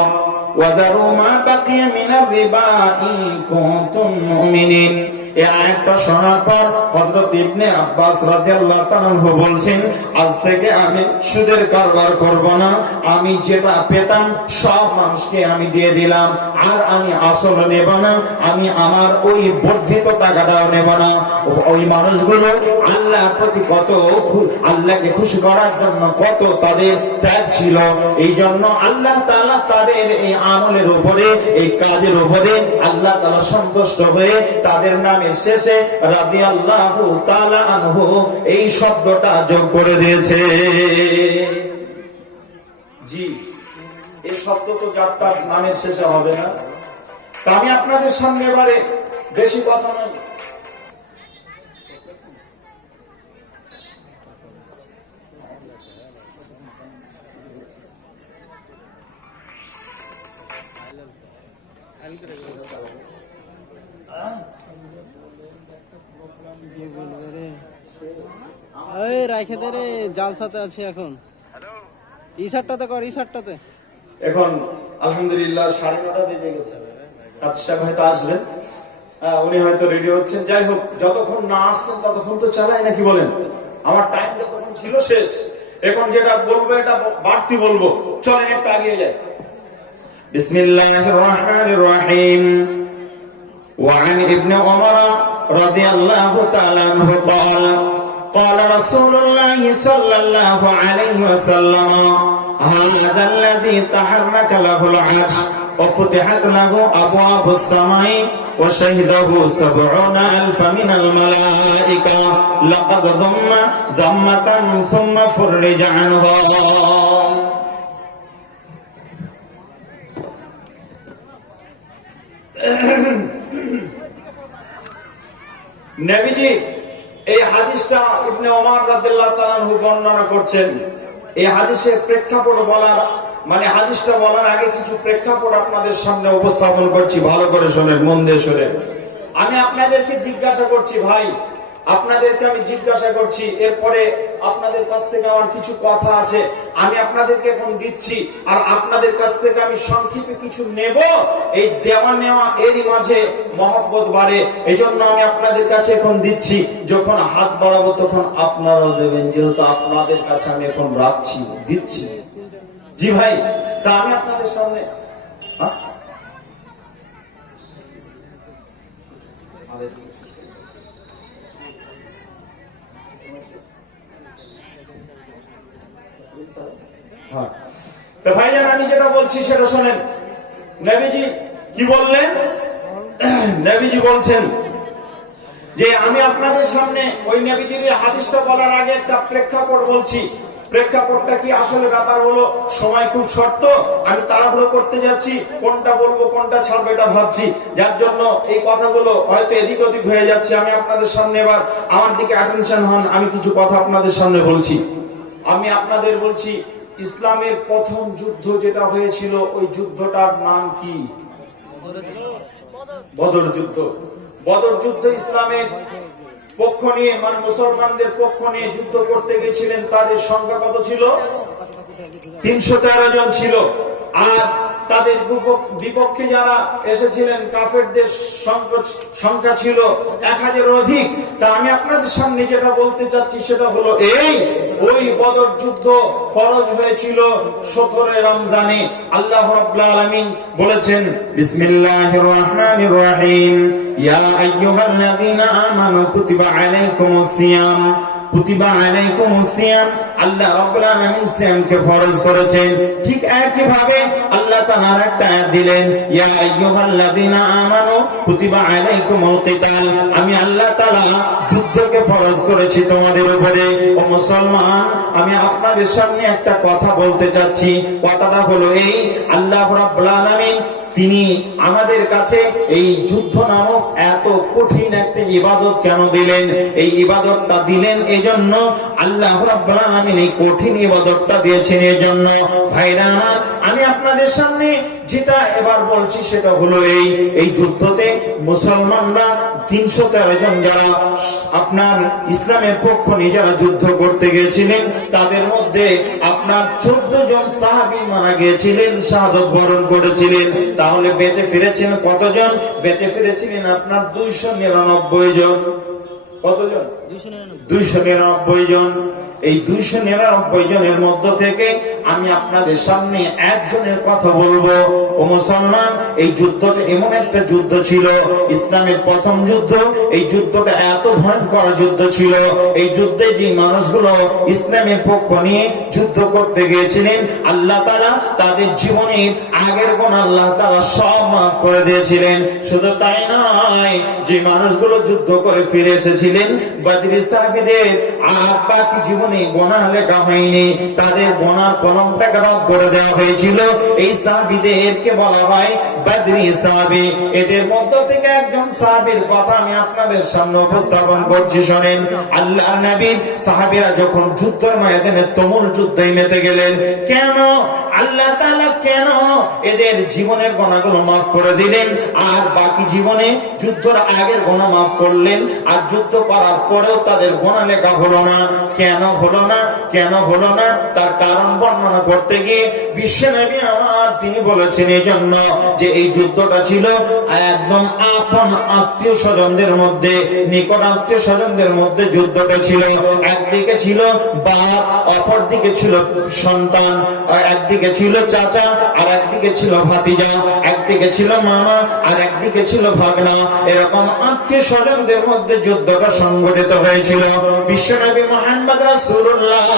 ওয়া যারু মা বাকিয়া মিনার রিবা ইন কুনতুম মুমিনিন। এই আয়াতটা শোনার পর হযরত ইবনে আব্বাস রাদিয়াল্লাহু তাআলা বলছেন, আজ থেকে আমি সুদের কারবার করব না, আমি যেটা পেতাম সব মানুষকে আমি দিয়ে দিলাম, আর আমি আসল নেব না, আমি আমার ওই বর্ধিত টাকাটাও নেব না। ওই মানুষগুলো আল্লাহর প্রতি কত, আল্লাহকে খুশি করার জন্য কত তাদের ত্যাগ ছিল, এই জন্য আল্লাহ তাআলা তাদের এই আমলের উপরে, এই কাজের উপরে আল্লাহ তাআলা সন্তুষ্ট হয়ে তাদের নাম শেষে রাদিয়াল্লাহু তাআলা আনহু এই শব্দটা যোগ করে দিয়েছে। জি, এই শব্দ তো যার তার নামের শেষে হবে না। তা আমি আপনাদের সামনে এবারে বেশি কথা নয়, রাইখে দে রে, জালসাতে আছে এখন। ই শার্টটাতে কর, ই শার্টটাতে। এখন আলহামদুলিল্লাহ 9:30 বেজে গেছে। সাহেব হয়তো আসবেন, উনি হয়তো রেডি হচ্ছেন। যাই হোক, যতক্ষণ না আসছেন ততক্ষণ তো চালাই নাকি বলেন? আমার টাইম যতক্ষণ ছিল শেষ, এখন যেটা বলবো এটা বাড়তি বলবো। চলেন একটু আগিয়ে যাই। বিসমিল্লাহির রহমানির রহিম। وعن ابن عمر رضي الله تعالى عنه قال قال رسول الله صلى الله عليه وسلم هذا الذي تحرك له العرش وفتحت له أبواب السماء وشهده 70,000 من الملائكة لقد ضم ضمة ثم فرج عنها। নবীজি এই হাদিসটা ইবনে ওমর রাদিয়াল্লাহু তাআলা আনহু বর্ণনা করছেন। এই হাদিসের প্রেক্ষাপট বলার হাদিসটা বলার আগে কিছু প্রেক্ষাপট আপনাদের সামনে উপস্থাপন করছি, ভালো করে শুনেন, মন দিয়ে শুনেন। আমি আপনাদেরকে জিজ্ঞাসা করছি, ভাই আপনাদেরকে আমি জিজ্ঞাসা করছি, এরপরে আপনাদের কাছ থেকে আমার কিছু কথা আছে আমি আপনাদেরকে এখন দিচ্ছি, আর আপনাদের কাছ থেকে আমি সংক্ষেপে কিছু নেব। এই দেওয়া নেওয়া এরই মাঝে মহব্বত বাড়ে, এই জন্য আমি আপনাদের কাছে এখন দিচ্ছি। যখন হাত বাড়াবো তখন আপনারাও দেবেন, যেহেতু আপনাদের কাছে আমি এখন রাখছি, দিচ্ছি। জি ভাই, তা আমি আপনাদের সামনে তো ভাইজান আমি যেটা বলছি সেটা শোনেন। নবীজি কি বললেন? নবীজি বলছেন যে আমি আপনাদের সামনে ওই নবীজির হাদিসটা বলার আগে একটা প্রেক্ষাপট বলছি। প্রেক্ষাপটটা কি? আসলে ব্যাপার হলো সময় খুব শর্ত, আমি তাড়াহুড়ো করতে যাচ্ছি, কোনটা বলবো কোনটা ছাড়বো এটা ভাবছি, যার জন্য এই কথাগুলো হয়তো এদিক ওদিক হয়ে যাচ্ছে। আমি আপনাদের সামনে এবার আমার দিকে অ্যাটেনশন হন, আমি কিছু কথা আপনাদের সামনে বলছি। আমি আপনাদের বলছি, ইসলামের প্রথম যুদ্ধ যেটা হয়েছিল ওই যুদ্ধটার নাম কি? বদর যুদ্ধ। বদর যুদ্ধ ইসলামের পক্ষ নিয়ে মুসলমানদের পক্ষ নিয়ে যুদ্ধ করতে গেছিলেন। তাদের সংখ্যা কত ছিল? 313 জন ছিল। আর তাদের বিপক্ষে যারা এসেছিলেন কাফেরদের সংখ্যা ছিল 1000-এর অধিক। তা আমি আপনাদের সামনে যেটা বলতে চাচ্ছি সেটা হলো ওই বদর যুদ্ধ ফরজ হয়েছিল 17 রমজানে। আল্লাহ রাব্বুল আলামিন বলেছেন, বিসমিল্লাহির রহমানির রহিম, ইয়া আইয়ুহাল্লাযীনা আমানু কুতিবা আলাইকুমুস সিয়াম কুতিবা আলাইকুমুস সিয়াম। আল্লাহ রাব্বুল আলামিন সিয়ামকে ফরজ করেছেন। ঠিক একই ভাবে আল্লাহ তাআলা একটা আয়াত দিলেন, ইয়া আইয়ুহাল্লাযীনা আমানু কুতিবা আলাইকুমুল কিতাল। আমি আল্লাহ তাআলা যুদ্ধকে ফরজ করেছি তোমাদের উপরে। ও মুসলমান, আমি আপনাদের সামনে একটা কথা বলতে চাচ্ছি। কথাটা হলো এই, আল্লাহ রাব্বুল আলামিন তিনি আমাদের কাছে এই যুদ্ধ নামক এত কঠিন একটা ইবাদত কেন দিলেন? এই ইবাদতটা দিলেন এজন্য, আল্লাহ রাব্বুল আলামিন এই কঠিন ইবাদতটা দিয়েছেন এজন্য। ভাইরা আমার, আমি আপনাদের সামনে যেটা এবার বলছি সেটা হলো এই যুদ্ধতে মুসলমানরা 313 জন যারা আপনার ইসলামের পক্ষ নিয়ে যারা যুদ্ধ করতে গিয়েছিলেন, তাদের মধ্যে আপনার 14 জন সাহাবী মারা গিয়েছিলেন, শাহাদাত বরণ করেছিলেন। তাহলে বেঁচে ফিরেছেন কতজন? বেঁচে ফিরেছিলেন আপনার 299 জন। কতজন? 299 জন। এই 299 জনের মধ্য থেকে আমি আপনাদের সামনে একজনের কথা বলবো। ও মুসলমান, এই যুদ্ধটা এমন একটা যুদ্ধ ছিল, ইসলামের প্রথম যুদ্ধ। এই যুদ্ধটা এত ভয়ঙ্কর যুদ্ধ ছিল। এই যুদ্ধে যে মানুষগুলো ইসলামের পক্ষ নিয়ে যুদ্ধ করতে গিয়েছিলেন, আল্লাহ তাআলা তাদের জীবনের আগের গুনাহ আল্লাহ তাআলা সব মাফ করে দিয়েছিলেন। শুধু তাই নয়, যে মানুষগুলো যুদ্ধ করে ফিরে এসেছিলেন বদরি সাহাবীদের আর বাকি জীবনে গুনাহ লেখা হয়নি, তাদের গুনাহ কলমটাকে রদ করে দেওয়া হয়েছিল। এই সাহাবীদেরকে বলা হয় বদরি সাহাবী। এদের মধ্য থেকে একজন সাহাবীর কথা আমি আপনাদের সামনে উপস্থাপন করছি, শুনেন। আল্লাহর নবীর সাহাবীরা যখন যুদ্ধের ময়দানে তুমুল যুদ্ধে মেতে গেলেন, কেন আল্লাহ তাআলা কেন এদের জীবনের গুনাহগুলো মাফ করে দিলেন আর বাকি জীবনে যুদ্ধের আগের গুনাহ মাফ করলেন, আর যুদ্ধ করার পরেও তাদের গুনাহ লেখা হলো না? কেন হলো না? কেন হলো না? তার কারণ বর্ণনা করতে গিয়ে বিশ্বনবী আমার তিনি বলেছেন এই জন্য যে এই যুদ্ধটা ছিল একদম আপন আত্মীয় স্বজনদের মধ্যে, নিকট আত্মীয় স্বজনদের মধ্যে যুদ্ধটা ছিল। একদিকে ছিল বাপ, অপর দিকে ছিল সন্তান, একদিকে ছিল চাচা আর একদিকে ছিল ভাতিজা, একদিকে ছিল মামা আর একদিকে ছিল ভাগনা। এরকম আত্মীয় স্বজনদের মধ্যে যুদ্ধটা সংগঠিত হয়েছিল। বিশ্বনবী মুহাম্মদ রাসূলুল্লাহ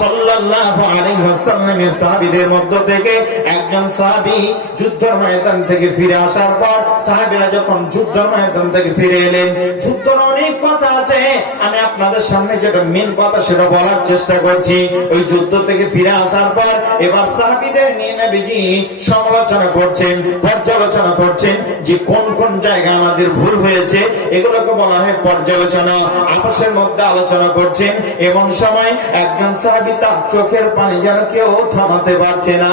সাল্লাল্লাহু আলাইহি ওয়াসাল্লামের সাহাবীদের মধ্য থেকে একজন সাহাবী যুদ্ধের ময়দান থেকে ফিরে আসার পর, সাহাবীরা যখন যুদ্ধের ময়দান থেকে ফিরে এলেন, যুদ্ধের অনেক কথা আছে, আমি আপনাদের সামনে যেটা মেন কথা সেটা বলার চেষ্টা করছি। ওই যুদ্ধ থেকে ফিরে আসার পর এবার সাহাবীদের নিয়ে নবীজি সমালোচনা করছেন, পর্যালোচনা করছেন যে কোন কোন জায়গায় আমাদের ভুল হয়েছে, এগুলোকে বলা হয় পর্যালোচনা। আপসের মধ্যে আলোচনা করছেন, এমন সময় একজন সাহাবী তার চোখের পানি যেন কেউ থামাতে পারছে না,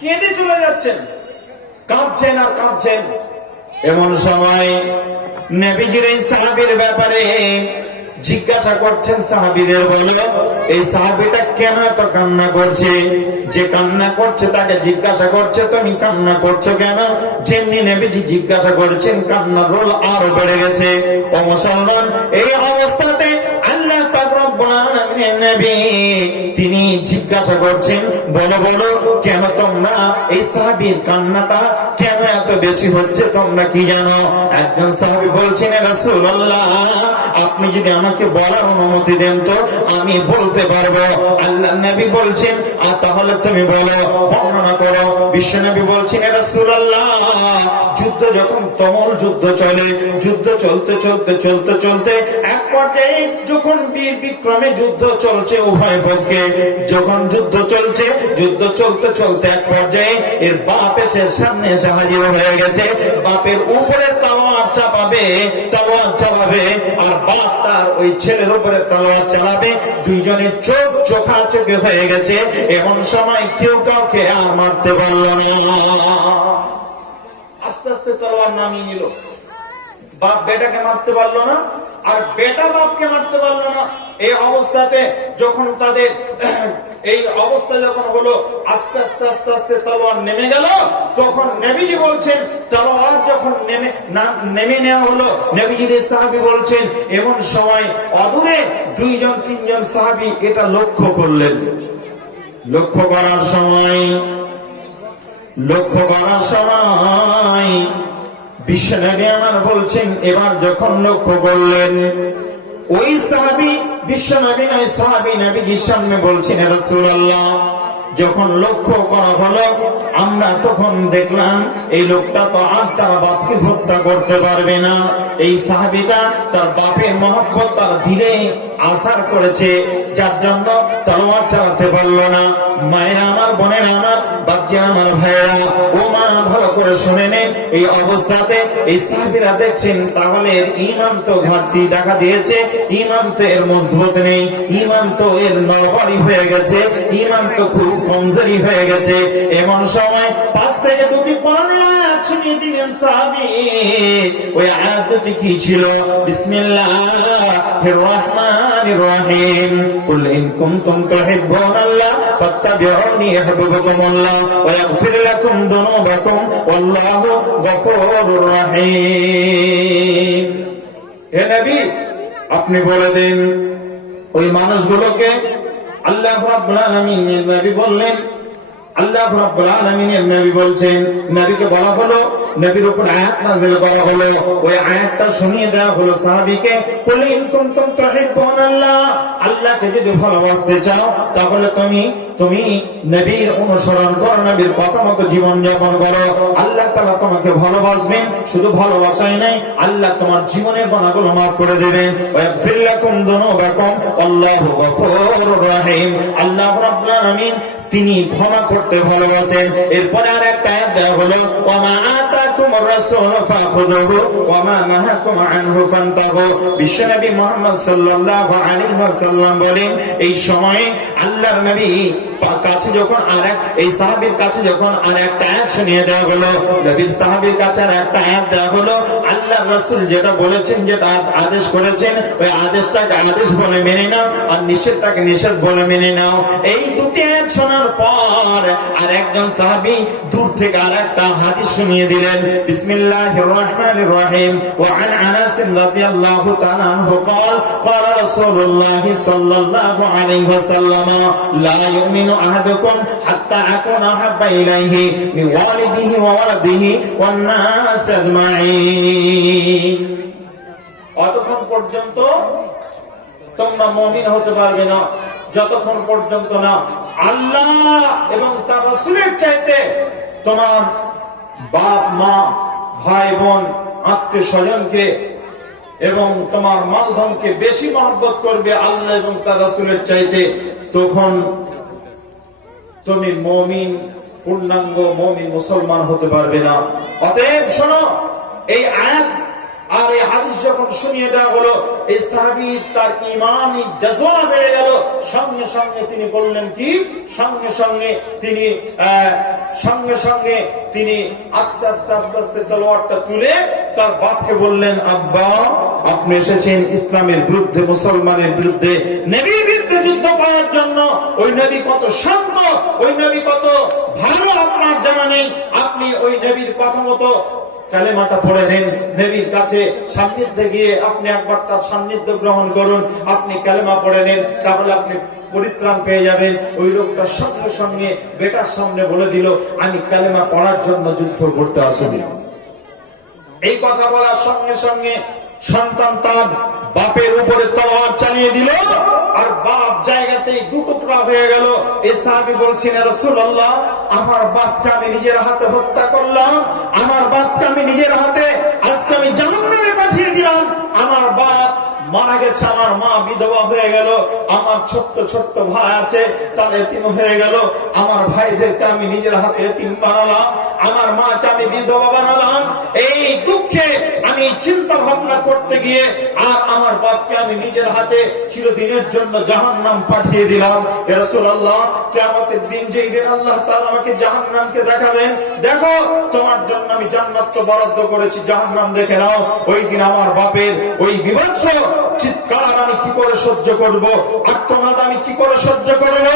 কেঁদে চলে যাচ্ছেন, কাঁদছেন আর কাঁদছেন। এমন সময় নবীজির এই সাহাবীর ব্যাপারে জিজ্ঞাসা করছেন সাহাবীদের, বলো এই সাহাবীটা কেন এত কান্না করছে? যে কান্না করছে তাকে জিজ্ঞাসা করছে তুমি কান্না করছো কেন? যেমনি নবীজি জিজ্ঞাসা করছেন কান্নার রোল আরো বেড়ে গেছে। ও মুসলমান, এই অবস্থাতে আল্লাহ পাক রব্বুল আলামিনের নবী তিনি জিজ্ঞাসা করছেন, বলো বলো কেন তোমরা এই সাহাবীর কান্নাটা কেন এত বেশি হচ্ছে তোমরা কি জানো? একজন সাহাবী বলছেন, রাসূলুল্লাহ আপনি যদি আমাকে বলার অনুমতি দেন তো আমি বলতে পারবো। আল্লাহর নবী বলছেন তাহলে তুমি বলো, বর্ণনা করো। বিশ্বনবী বলছেন, রাসূলুল্লাহ যুদ্ধ যখন তুমুল যুদ্ধ চলে, যুদ্ধ চলতে চলতে চলতে চলতে এক পর্যায়ে যখন বীর বিক্রমে যুদ্ধ চলছে উভয় পক্ষে, যখন যুদ্ধ চলছে, যুদ্ধ চলতে চলতে এক পর্যায়ে এর বাপ এসে সামনে এসে হাজির হয়ে গেছে। বাপের উপরে তলোয়ার চাপাবে, তলোয়ার চালাবে, আর বাপ তার ওই ছেলের উপরে তলোয়ার চালাবে। দুইজনের চোখ চোখাচোখি হয়ে গেছে। এমন সময় কেউ কাউকে আর মারতে পারল না। আস্তে আস্তে তলোয়ার নামিয়ে নিল। বাপ বেটাকে মারতে পারলো না, আর বেটা বাপকে মারতে পারলো না। এই অবস্থাতে যখন তাদের এই অবস্থা যখন হলো, আস্তে আস্তে আস্তে আস্তে তলোয়ার নেমে গেল। তখন নবীজি বলছেন, তলোয়ার যখন নেমে নেওয়া হলো, নবীজির সাহাবী বলছেন এমন সময় অদূরে দুইজন তিনজন সাহাবী এটা লক্ষ্য করলেন। লক্ষ্য করার সময় বিশ্বনবী আমার বলছেন, এবার যখন লক্ষ্য করলেন ওই সাহাবী, বিশ্বনবী নয় সাহাবী নবীজির সামনে বলছেন, রাসূলুল্লাহ যখন লক্ষ্য করা হলো আমরা তখন দেখলাম এই লোকটা তো আর তার বাপকে হত্যা করতে পারবে না। এই সাহাবীটা তার বাপের মহব্বত তার দিলে আসার করেছে, যার জন্য তলোয়ার চালাতে পারলো না। মায়েরা আমার, বোনেরা আমার, বাচ্চারা আমার, ভাইয়েরা ও মা ভালো করে শুনে নেন। এই অবস্থাতে এই সাহাবীরা দেখছেন তাহলে এর ঈমান তো ঘাটতি দেখা দিয়েছে, ঈমান তো এর মজবুত নেই, ঈমান তো এর নড়বড়ি হয়ে গেছে, ঈমান তো খুব কমজোরি হয়ে গেছে। এমন সময় পাশ থেকে দুটি কোরআন আয়াত শুনিয়ে দিলেন সাহাবী। ওই আয়াত দুটি কি ছিল? বিসমিল্লাহির রাহমানির রাহিম, কুল ইন কুনতুম তুহিব্বুনাল্লাহ ফাত্তাবিউনি ইউহিব্বুকুমুল্লাহ ওয়া ইয়াগফির লাকুম যুনুবাকুম ওয়াল্লাহু গফুরুর রহিম। হে নবী আপনি বলে দিন ওই মানুষগুলোকে, আল্লাহ রাব্বুল আলামিনের নবী বললেন, আল্লাহ রাব্বুল আলামিনের নবী বলছেন, নবীকে বলা হলো, নবীর উপর আয়াত নাযিল করা হলো। ওই আয়াতটা শুনিয়ে দেওয়া হলো সাহাবীকে, কুল ইন কুনতুম তুহিব্বুনাল্লাহ, আল্লাহকে যদি ভালোবাসতে চাও তাহলে তুমি নবীর অনুসরণ করো, নবীর কথা মতো জীবন যাপন করো। আল্লাহ তাআলা তোমাকে ভালোবাসবেন, শুধু ভালোবাসাই নাই, আল্লাহ তোমার জীবনের গুনাহগুলো মাফ করে দেবেন। ওয়া ইয়াগফির লাকুম যুনুবাকুম আল্লাহু গফুরুর রহিম। আল্লাহ রাব্বুল আলামিন তিনি ক্ষমা করতে ভালোবাসেন। এরপরে আর একটা আয়াত দেওয়া হলো ওয়া আতাকুমুর রাসূলু ফাখুযুহু ওয়া মা নাহাকুম আনহু ফান্তাহু। বিশ্বনবী মুহাম্মদ সাল্লাল্লাহু আলাইহি ওয়াসাল্লাম বলেন, এই সময়ে আল্লাহর নবী কাছে যখন এই সাহাবীর কাছে যখন একটা আয়াত শুনিয়ে দেওয়া হলো, নবীর সাহাবীর কাছে একটা আয়াত দেওয়া হলো, আল্লাহর রাসূল যেটা বলেছেন, যেটা আদেশ করেছেন, ওই আদেশটাকে আদেশ বলে মেনে নাও আর নিষেধটাকে নিষেধ বলে মেনে নাও। এই দুটি আয়াত শোনার পর আর একজন সাহাবী দূর থেকে আরেকটা হাদিস শুনিয়ে দিলেন। বিসমিল্লাহির রহমানির রহিম। ওয়া আন আনাস রাদিয়াল্লাহু তাআলা আনহু قال قال رسول الله صلى الله عليه وسلم لا يؤمن أحدكم حتى أكون أحب إليه من والده وولده والناس أجمعين। অতক্ষণ পর্যন্ত তোমরা মুমিন হতে পারবে না যতক্ষণ পর্যন্ত না আল্লাহ এবং তার রাসূলের চাইতে তোমার বাপ মা ভাই বোন আত্মীয় স্বজনকে এবং তোমার মালধনকে বেশি মহব্বত করবে আল্লাহ এবং তার রাসূলের চাইতে, তখন তুমি মুমিন, পূর্ণাঙ্গ মুমিন মুসলমান হতে পারবে না। অতএব শোনো, এই আয়াত আর এই হাদিস যখন শুনিয়ে দেওয়া হলো, এই সাহাবী তার ঈমানি জজবা বেড়ে গেল। সঙ্গে সঙ্গে তিনি বললেন কি, সঙ্গে সঙ্গে তিনি আস্তে আস্তে তলোয়ারটা তুলে তার বাপকে বললেন, আব্বা, আপনি এসেছেন ইসলামের বিরুদ্ধে, মুসলমানের বিরুদ্ধে, নবীর বিরুদ্ধে যুদ্ধ করার জন্য। ওই নবী কত শান্ত, ওই নবী কত ভালো আপনার জানা নেই। আপনি ওই নবীর কথা মতো কালেমাটা পড়ে নেন, নবীর কাছে সান্নিধ্যে গিয়ে আপনি একবার তার সান্নিধ্য গ্রহণ করুন, আপনি কালেমা পড়ে নেন, তাহলে আপনি পরিত্রাণ পেয়ে যাবেন। ওই লোকটা সঙ্গে সঙ্গে বেটার সামনে বলে দিল, আমি কালেমা পড়ার জন্য যুদ্ধ করতে আসিনি। এই কথা বলার সঙ্গে সঙ্গে সন্তান তার বাপের উপরে তলোয়ার চালিয়ে দিল, আর বাপ জায়গাতেই দুটুকরা হয়ে গেল। এই সাহাবী বলছেন, ইয়া রাসূলুল্লাহ, আমার বাপকে আমি নিজের হাতে হত্যা করলাম, আমার বাপকে আমি নিজের হাতে আজকে আমি জাহান্নামে পাঠিয়ে দিলাম। আমার বাপ মারা গেছে, আমার মা বিধবা হয়ে গেল, আমার ছোট্ট ছোট্ট ভাই আছে তার এতিম হয়ে গেল, আমার ভাইদেরকে আমি নিজের হাতে এতিম বানালাম, আমার মাকে আমি বিধবা বানালাম। এই দুঃখে আমি চিন্তা ভাবনা করতে গিয়ে আর আমার বাপকে আমি নিজের হাতে চিরদিনের জন্য জাহান্নাম পাঠিয়ে দিলাম। ইয়া রাসূলুল্লাহ, কিয়ামতের দিন যেই দিন আল্লাহ তাআলা আমাকে জাহান্নামকে দেখাবেন, দেখো তোমার জন্য আমি জান্নাত তো বরাদ্দ করেছি, জাহান্নাম দেখে নাও। ওই দিন আমার বাপের ওই বিভৎস চিৎকার আমি কি করে সহ্য করব, আর্তনাদ আমি কি করে সহ্য করব।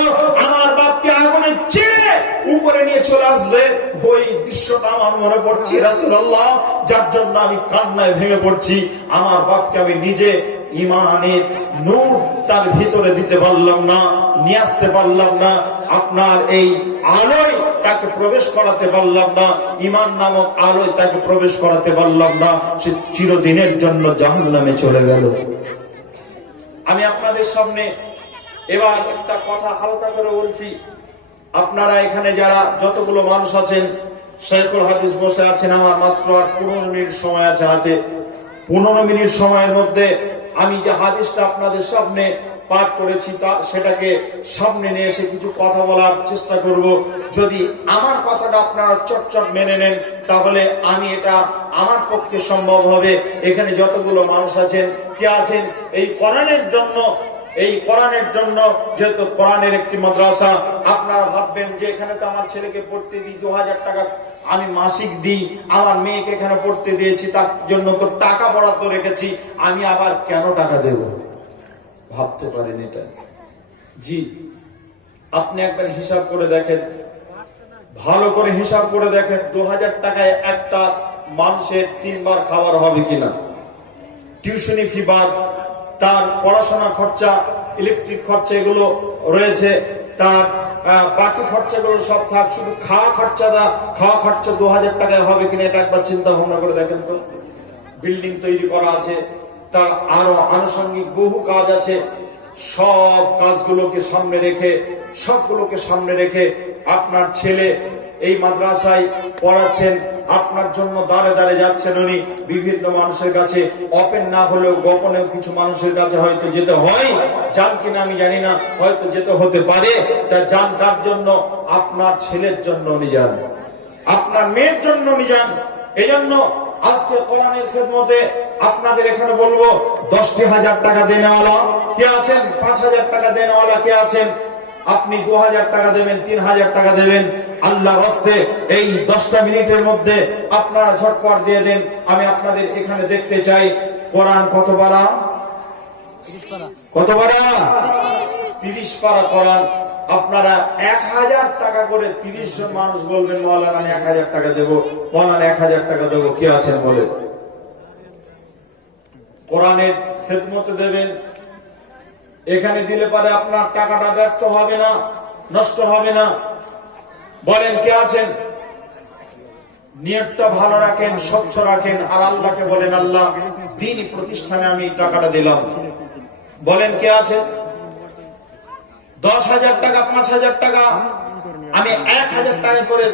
আমার বাপকে আগুনে ছেড়ে উপরে নিয়ে চলে আসবে, ওই দৃশ্যটা আমার মনে পড়ছে রাসূলুল্লাহ, যার জন্য আমি কান্নায় ভেঙে পড়ছি। আমার বাপকে আমি নিজে ঈমানের নূর তার ভিতরে দিতে পারলাম না, নিয়ে আসতে পারলাম না, আপনার এই আলোয় তাকে প্রবেশ করাতে পারলাম না, ঈমান নামক আলোয় তাকে প্রবেশ করাতে পারলাম না। সে চিরদিনের জন্য জাহান্নামে চলে গেল। আমি আপনাদের সামনে এবার একটা কথা হালকা করে বলছি। আপনারা এখানে যারা যতগুলো মানুষ আছেন, শাইখুল হাদিস বসে আছেন, আমার মাত্র আর 15 মিনিট সময় আছে হাতে। 15 মিনিট সময়ের মধ্যে আমি যে হাদিসটা আপনাদের সামনে পাঠ করেছি সেটাকে সামনে নিয়ে এসে কিছু কথা বলার চেষ্টা করব। যদি আমার কথাটা আপনারা চটচট মেনে নেন, তাহলে আমি এটা আমার পক্ষে সম্ভব হবে। এখানে যতগুলো মানুষ আছেন, কে আছেন এই কোরআনের জন্য, যেহেতু কোরআনের একটি মাদ্রাসা, আপনারা ভাববেন যে এখানে তো আমার ছেলেকে পড়তে দিই 2000 টাকা আমি মাসিক দিই, আমার মেয়েকে এখানে পড়তে দিয়েছি, তার জন্য তো টাকা বরাদ্দ রেখেছি, আমি আবার কেন টাকা দেব? ভাবতে পারেন এটা? জি, আপনি একবার হিসাব করে দেখেন, ভালো করে হিসাব করে দেখেন, 2000 টাকায় একটা মানুষের 3 বার খাবার হবে কিনা। টিউশনি ফি বাদ, তার পড়াশোনা খরচা, ইলেকট্রিক খরচা এগুলো রয়েছে, তার বাকি খরচাগুলো সব থাক, শুধু খাওয়া খরচা 2000 টাকায় হবে কিনা এটা একবার চিন্তা ভাবনা করে দেখেন তো। বিল্ডিং তৈরি করা আছে, তার আরো আনুষঙ্গিক বহু কাজ আছে, সবগুলোকে সামনে রেখে আপনার ছেলে এই মাদ্রাসায় পড়াচ্ছেন, আপনার জন্য দাঁড়ে দাঁড়ে যাচ্ছেন উনি, বিভিন্ন মানুষের কাছে ওপেন না হলেও গোপনেও কিছু মানুষের কাছে হয়তো যেতে হয়, যান কিনা আমি জানি না, হয়তো যেতে হতে পারে। তা যান কার জন্য? আপনার ছেলের জন্য উনি যান, আপনার মেয়ের জন্য উনি যান। এই জন্য আজকে কোরআনের খেদমতে আপনাদের এখানে বলবো, 10,000 টাকা দেনেওয়ালা কে আছেন? 5,000 টাকা দেনেওয়ালা কে আছেন? আপনি 2,000 টাকা দেবেন, 3,000 টাকা দেবেন। আল্লাহর রাস্তে এই 10টা মিনিটের মধ্যে আপনারা ঝটপট দিয়ে দেন। আমি আপনাদের এখানে দেখতে চাই কোরআন কত পারা? কত পারা? 30 পারা কোরআন। আপনারা 1,000 টাকা করে 30 জন মানুষ বলবেন, মাওলানা আমি 1,000 টাকা দেবো, মাওলানা 1,000 টাকা দেবো। কে আছেন বলে? কোরআনের খেদমতে দেবেন। এখানে দিলে পারে আপনার টাকাটা ব্যর্থ হবে না, নষ্ট হবে না। বলেন কে আছেন? নিয়তটা ভালো রাখেন, স্বচ্ছ রাখেন, আর আল্লাহকে বলেন, আল্লাহ দ্বীনি প্রতিষ্ঠানে আমি টাকাটা দিলাম। বলেন কে আছেন? 10,000 টাকা, 5,000 টাকা, আমি 1,000 টাকা করে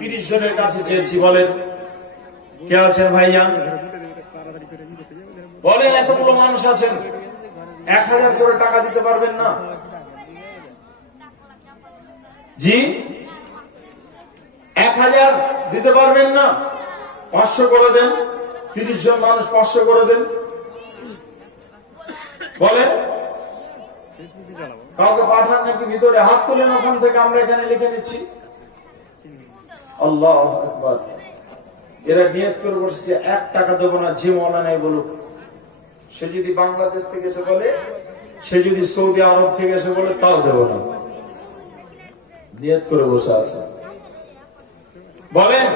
30 জনের কাছে চেয়েছি। বলেন কে আছেন ভাইজান? বলেন এতগুলো মানুষ আছেন, 1,000 করে টাকা দিতে পারবেন না? জি, 1,000 দিতে পারবেন না? 500 করে দেন, 30 জন মানুষ 500 করে দেন। বলেন কাউকে পাঠান নাকি ভিতরে? হাত তুলেন ওখান থেকে, আমরা এখানে লিখে নিচ্ছি। আল্লাহু আকবার। এরা নিয়ত করে বসেছে 1 টাকা দেবো না, যে মৌলানা বলুক। সে যদি বাংলাদেশ থেকে এসে বলে, সে যদি সৌদি আরব থেকে এসে বলে, তাও দেব না। নিয়ত করে বসে আছে। বলেন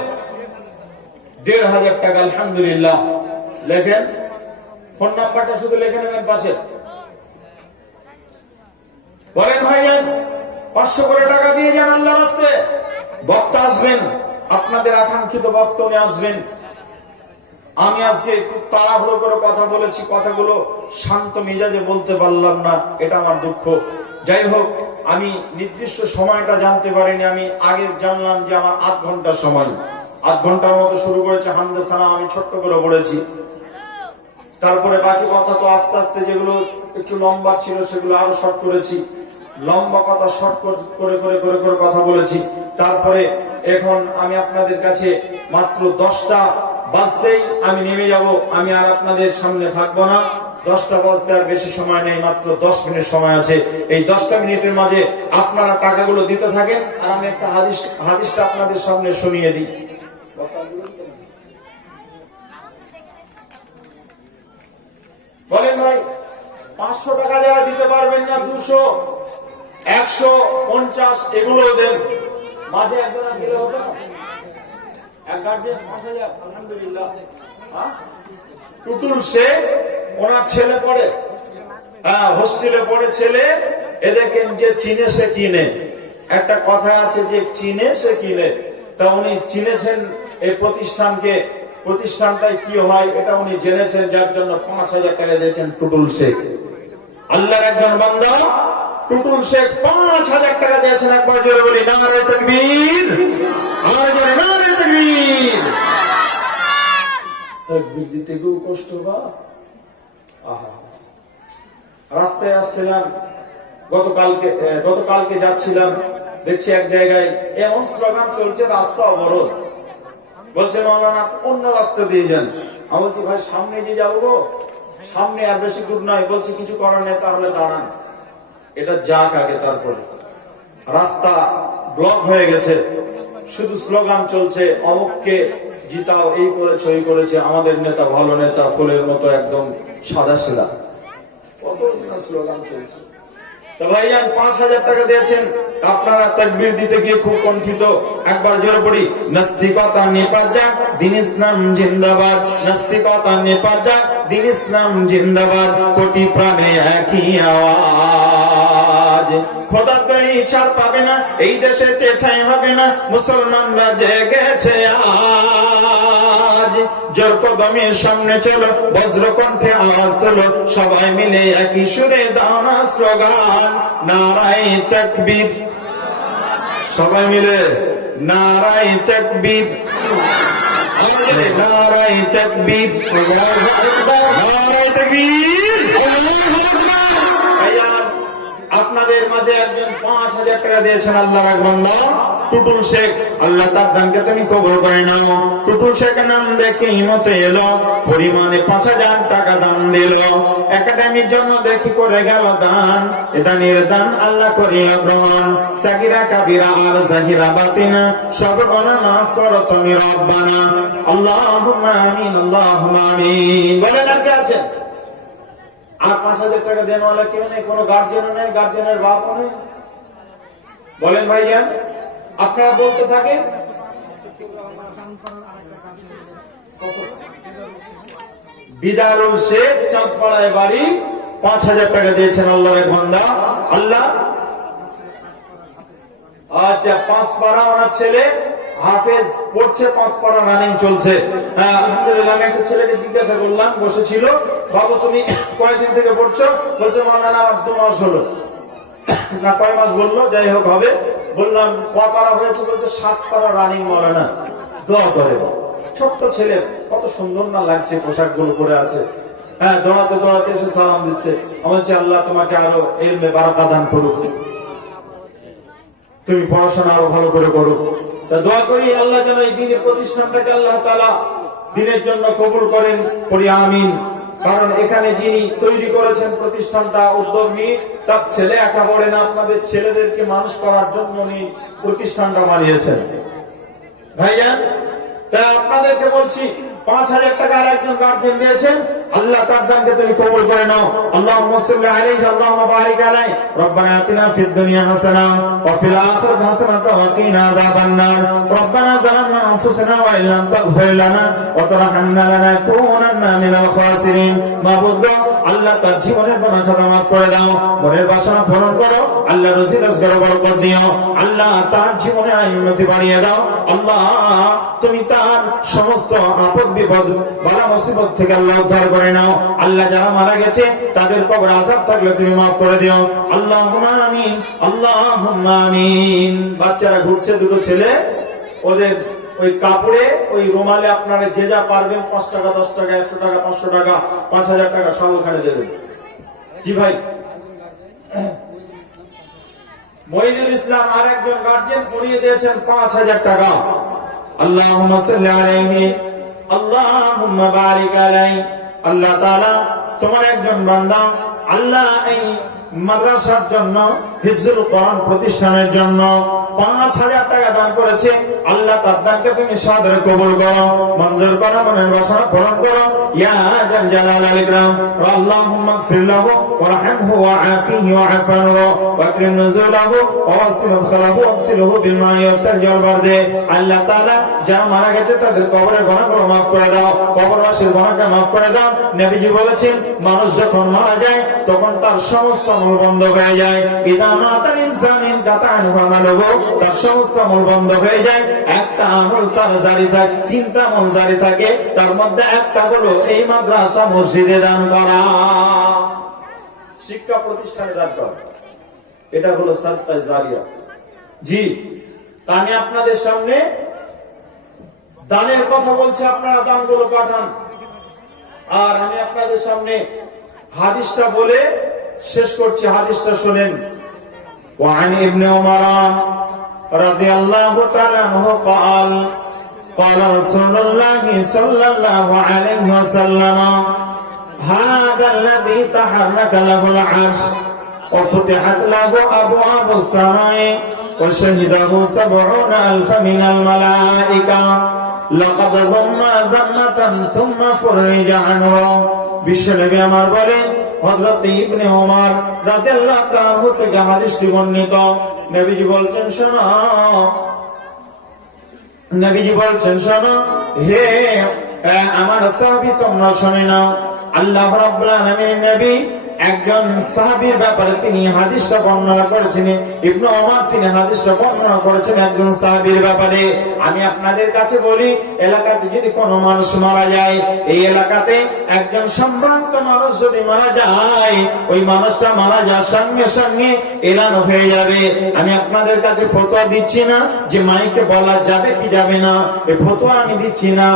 1,500 টাকা। আলহামদুলিল্লাহ। লেখেন ফোন নাম্বারটা, শুধু লিখে নেবেন পাশে। বলেন ভাইজান 500 করে টাকা দিয়ে যান আল্লাহর রাস্তায়। বক্তা আসবেন, আপনাদের আকাঙ্ক্ষিত বক্তা নিয়ে আসবেন। আমি আজকে খুব তাড়াহুড়ো করে কথা বলেছি, কথাগুলো শান্ত মেজাজে বলতে পারলাম না, এটা আমার দুঃখ। যাই হোক, আমি নির্দিষ্ট সময়টা জানতে পারিনি। আমি আগে জানলাম যে আমার 8 ঘন্টার সময়, 8 ঘন্টার মতো শুরু করেছে হামদে সানা, আমি ছোট্ট করে পড়েছি। তারপরে বাকি কথা তো আস্তে আস্তে যেগুলো একটু লম্বা ছিল সেগুলো আরো শর্ট করেছি। লম্বা কথা শর্ট করে করে করে করে কথা বলেছি। তারপরে এখন আমি আপনাদের কাছে মাত্র 10টা বাজতেই আমি নেমে যাব। আমি আর আপনাদের সামনে থাকবো না। 10টা বাজতে আর বেশি সময় নেই, মাত্র 10 মিনিট সময় আছে। এই 10টা মিনিটের মাঝে আপনারা টাকাগুলো দিতে থাকেন, আর আমি একটা হাদিসটা আপনাদের সামনে শুনিয়ে দিই। বলেন ভাই 500 টাকা যারা দিতে পারবেন না, 200, 150 এগুলো দেন। মাঝে একজন দিলে হতো না? এক গার্জিয়ান 5,000। আলহামদুলিল্লাহ। টুটুল শেখ, ওনার ছেলে পড়ে, হোস্টেলে পড়ে ছেলে। এ দেখেন যে চিনে সে কিনে, একটা কথা আছে যে চিনে সে কিনে। তা উনি চিনেছেন এই প্রতিষ্ঠানকে, প্রতিষ্ঠানটাই কি হয় এটা উনি জেনেছেন, যার জন্য 5,000 টাকা দিয়েছেন টুটুল শেখ। আল্লাহর একজন বান্দা টুটুল শেখ 5,000 টাকা দিয়েছেন। একবার জোরে বলি নারে তাকবীর, আর জোরে নারে তাকবীর। তাকবীর দিতে খুব কষ্ট বা আহা। রাস্তায় আসছিলাম গতকালকে যাচ্ছিলাম, দেখছি এক জায়গায় এমন স্লোগান চলছে, রাস্তা অবরোধ। বলছে মাওলানা অন্য রাস্তা দিয়ে যান। আমি বলছি ভাই সামনে দিয়ে যাবো গো, সামনে আর বেশি দূর নয়। বলছে কিছু করার নেই, তাহলে দাঁড়ান, এটা যাক আগে। তারপরে রাস্তা ব্লক হয়ে গেছে, শুধু স্লোগান চলছে, অমুককে জিতাও, এই করেছে ওই করেছে, আমাদের নেতা ভালো নেতা, ফুলের মতো একদম সাদা সিধা, কত স্লোগান চলছে। তো ভাইজান 5,000 টাকা দিয়েছেন, আপনারা তাকবীর দিতে গিয়ে খুব কণ্ঠিত। একবার জোরে পড়ি নাস্তিকতা নিপাত যাক, দ্বীন ইসলাম জিন্দাবাদ। নাস্তিকতা নিপাত যাক, দ্বীন ইসলাম জিন্দাবাদ। কোটি প্রাণে একই আওয়াজ, খোদা দ্রোহী ছাড় পাবে না, এই দেশে ঠাঁই হবে না, মুসলমানরা জেগেছে আজ। জোর কদমের সামনে চলো, বজ্রকণ্ঠে আওয়াজ তোলো, সবাই মিলে একই সুরে দাও না স্লোগান নারায়ে তাকবীর। সবাই মিলে নারায়ে তাকবীর, নারায়ে তাকবীর, নারায়ে তাকবীর। আপনাদের মাঝে একজন 5,000 টাকা দিয়েছেন আল্লাহর এক বান্দা টুটুল শেখ, আল্লাহ তার দানকে তুমি কবুল করে নাও। টুটুল শেখের নাম দেখে হিমতে এলো, পরিমাণে 5,000 টাকা দান দিল। একাডেমির জন্য দেখি করে গেল দান, দানের দান আল্লাহ করিয়া গ্রহণ। সাগিরা কাবিরা আর জাহিরা বাতিনা সব গুনাহ মাফ করো তুমি রব্বানা। আল্লাহুম্মা আমিন, আল্লাহুম্মা আমিন। বলেন আর কে আছেন? আর 5,000 টাকা দেনওয়ালা কেউ নেই? কোনো গার্জেনও নেই, গার্জেনের বাপও নেই? বলেন ভাইজান, আপনারা বলতে থাকেন। বিদারুল শেখ, চাঁদপাড়ায় বাড়ি, 5,000 টাকা দিয়েছেন আল্লাহর এক বান্দা। আল্লাহ আচ্ছা, 5 পারা ওনার ছেলে হাফেজ পড়ছে, 5 পারা রানিং চলছে। হ্যাঁ আলহামদুলিল্লাহ। আমি একটা ছেলেকে জিজ্ঞাসা করলাম, বসেছিল, বাবু তুমি কয়দিন থেকে পড়ছো? বলছে মাওলানা আমার 2 মাস হলো। না কয় মাস বললো, যাই হোক হবে। বললাম ক পারা হয়েছে? বলছে 7 পারা রানিং মাওলানা। দোয়া করে। ছোট্ট ছেলে, কত সুন্দর না লাগছে, পোশাক গুলো পরে আছে। হ্যাঁ দৌড়াতে দৌড়াতে এসে সালাম দিচ্ছে। আমি বলছি আল্লাহ তোমাকে আরো ইলমে বারাকা দান করুক, তুমি পড়াশোনা আরো ভালো করে করো। তা দোয়া করি আল্লাহ যেন এই দিনের প্রতিষ্ঠানটাকে আল্লাহ তাআলা দিনের জন্য কবুল করেন, পড়ি আমিন। কারণ এখানে যিনি তৈরি করেছেন প্রতিষ্ঠানটা, উদ্যোগ নিয়ে, তার ছেলে একা পড়ে না, আপনাদের ছেলেদেরকে মানুষ করার জন্য উনি প্রতিষ্ঠানটা বানিয়েছেন। ভাইজান, তাই আপনাদেরকে বলছি 5,000 টাকা আর একজন গার্জেন দিয়েছেন, আল্লাহ তার দানকে তুমি কবুল করে নাও। আল্লাহুম্মা সাল্লি আলাইহি, আল্লাহুম্মা বারিক আলাইহি। রব্বানা আতিনা ফিদ দুনিয়া হাসানাহ ওয়া ফিল আখিরাতি হাসানাতাও ওয়া কিনা আযাবান নার। রব্বানা যালামনা আনফুসানা ওয়া ইল্লাম তাগফির লানা ওয়া তারহামনা লানাকুনান্না মিনাল খাসিরিন। মাবুদ গো, আল্লাহ তার জীবনের গুনাহ খাতা মাফ করে দাও, মনের বাসনা পূরণ করো, আল্লাহ রুজি রোজগারে বরকত দিও, আল্লাহ তার জীবনে উন্নতি বাড়িয়ে দাও। আল্লাহ তুমি তার সমস্ত আপদ বিপদ বালা মুসিবত থেকে আল্লাহ উদ্ধার করে নাও। আল্লাহ যারা মারা গেছে তাদের কবর আযাব থাকলে তুমি মাফ করে দিও। আল্লাহুম্মা আমিন, আল্লাহুম্মা আমিন। বাচ্চারা ঘুরছে, 2 ছেলে, ওদের ওই কাপড়ে ওই রুমালে আপনারা যে যা পারবেন, 5 টাকা, 10 টাকা, 100 টাকা, 500 টাকা, 5,000 টাকা সব ওখানে দেবেন। জি ভাই। মঈনুল ইসলাম আর একজন গার্জেন পড়িয়ে দিয়েছেন 5,000 টাকা। আল্লাহুম্মা সাল্লি আলাইহি, আল্লাহুম্মা বারিক আলাইহি। আল্লাহ তাআলা তোমার একজন বান্দা, আল্লাহ এই মাদ্রাসার জন্য, হিফজুল কোরআন প্রতিষ্ঠানের জন্য 5,000 টাকা দান করেছে। আল্লাহ তার দানকে তুমি সাদরে কবুল করো, মঞ্জুর করো, মনের বাসনা পূরণ করো। ইয়া জাল জালাল ওয়াল ইকরাম। আল্লাহুম্মা ইগফির লাহু ওয়ারহামহু ওয়াআফিহি ওয়াআফিহি ওয়াকরিম নুজুলাহু ওয়াসি মাদখালাহু ওয়াগসিলহু বিল মাই ওয়াস সালজি ওয়াল বারদে। আল্লাহ তাআলা যারা মারা গেছে তাদের কবরের গুনাহগুলো মাফ করে দাও, কবরবাসীর গুনাহকে মাফ করে দাও। নবীজি বলেছেন, মানুষ যখন মারা যায় তখন তার সমস্ত আমল বন্ধ হয়ে যায়। ইদা মাতাল ইনসানিন কাতান আমালুহু, তার সমস্ত আমল বন্ধ হয়ে যায়, একটা আমল তার জারি থাকে, 3টা আমল জারি থাকে। তার মধ্যে একটা হলো এই মাদ্রাসা মসজিদে দান করা, শিক্ষা প্রতিষ্ঠানে দান করা। এটা হলো সাদকা জারিয়া। জি, তা আমি আপনাদের সামনে দানের কথা বলছি, আপনারা দানগুলো পাঠান। আর আমি আপনাদের সামনে হাদিসটা বলে শেষ করছি, হাদিসটা শুনেন। وعن ابن عمر رضي الله تعالى عنه قال قال رسول الله صلى الله عليه وسلم هذا الذي تحرك له العرش وفتحت له أبواب السماء وشهده 70,000 من الملائكة لقد ضم ذمة ثم فرج عنه। বিশ্বনবী আমার বলেন, হযরত ইবনে ওমর রাদিয়াল্লাহু তাআলা থেকে হাদিসটি বর্ণিত। নবীজি বলছেন, শোনো, হে আমার সাহাবী, তোমরা শুনে নাও। আল্লাহ রাব্বুল আলামিন নবী একজন সাহাবীর ব্যাপারে তিনি হাদিসটা বর্ণনা করেছেন। ইবনে ওমর তিনি হাদিসটা বর্ণনা করেছেন একজন সাহাবীর ব্যাপারে। আমি আপনাদের কাছে বলি, এলাকাতে যদি কোনো মানুষ মারা যায়, এই এলাকাতে একজন সম্ভ্রান্ত মানুষ যদি মারা যায়, ওই মানুষটা মারা যাওয়ার সঙ্গে সঙ্গে এলান হয়ে যাবে। আমি আপনাদের কাছে ফতোয়া দিচ্ছি না যে মাইকে বলা যাবে কি যাবে না, এই ফতোয়া আমি দিচ্ছি না।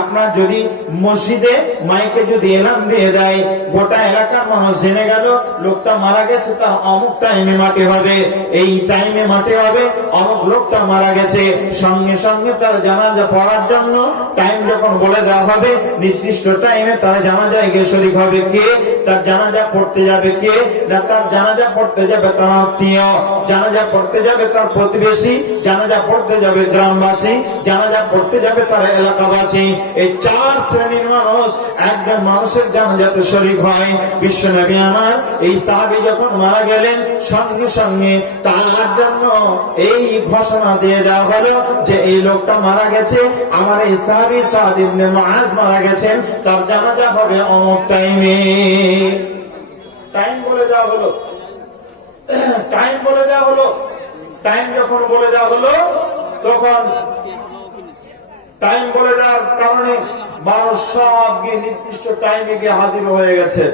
আপনার যদি মসজিদে মাইকে যদি এলান দিয়ে দেয়, গোটা এলাকার মানুষ জেনে গেল লোকটা মারা গেছে, তার অমুক টাইমে মাটি হবে, এই টাইমে মাটি হবে, অমুক লোকটা মারা গেছে, সঙ্গে সঙ্গে তার জানাজা পড়ার জন্য টাইম যখন বলে দেওয়া হবে, নির্দিষ্ট টাইমে তারা জানাজায় গিয়ে শরীক হবে। কে তার জানাজা পড়তে যাবে? কে না তার জানাজা পড়তে যাবে তার আত্মীয়, জানাজা পড়তে যাবে তার প্রতিবেশী, জানাজা পড়তে যাবে গ্রামবাসী, জানাজা পড়তে যাবে তার এলাকাবাসী। এই চার শ্রেণীর মানুষ একজন মানুষের জানাজাতে শরীক হয়। বিশ্বনবী আমার এই সাহাবী যখন মারা গেলেন, সঙ্গে সঙ্গে তার জন্য এই ঘোষণা দিয়ে দেওয়া হলো যে এই লোকটা মারা গেছে, আমার এই সাহাবী সাদ ইবনে মুআজ মারা গেছেন, তার জানাজা হবে অমুক টাইমে। টাইম বলে দেওয়া হলো, টাইম বলে দেওয়া হলো। টাইম যখন বলে দেওয়া হলো, তখন টাইম বলে দেওয়ার কারণে মানুষ সব গিয়ে নির্দিষ্ট টাইমে গিয়ে হাজির হয়ে গেছেন,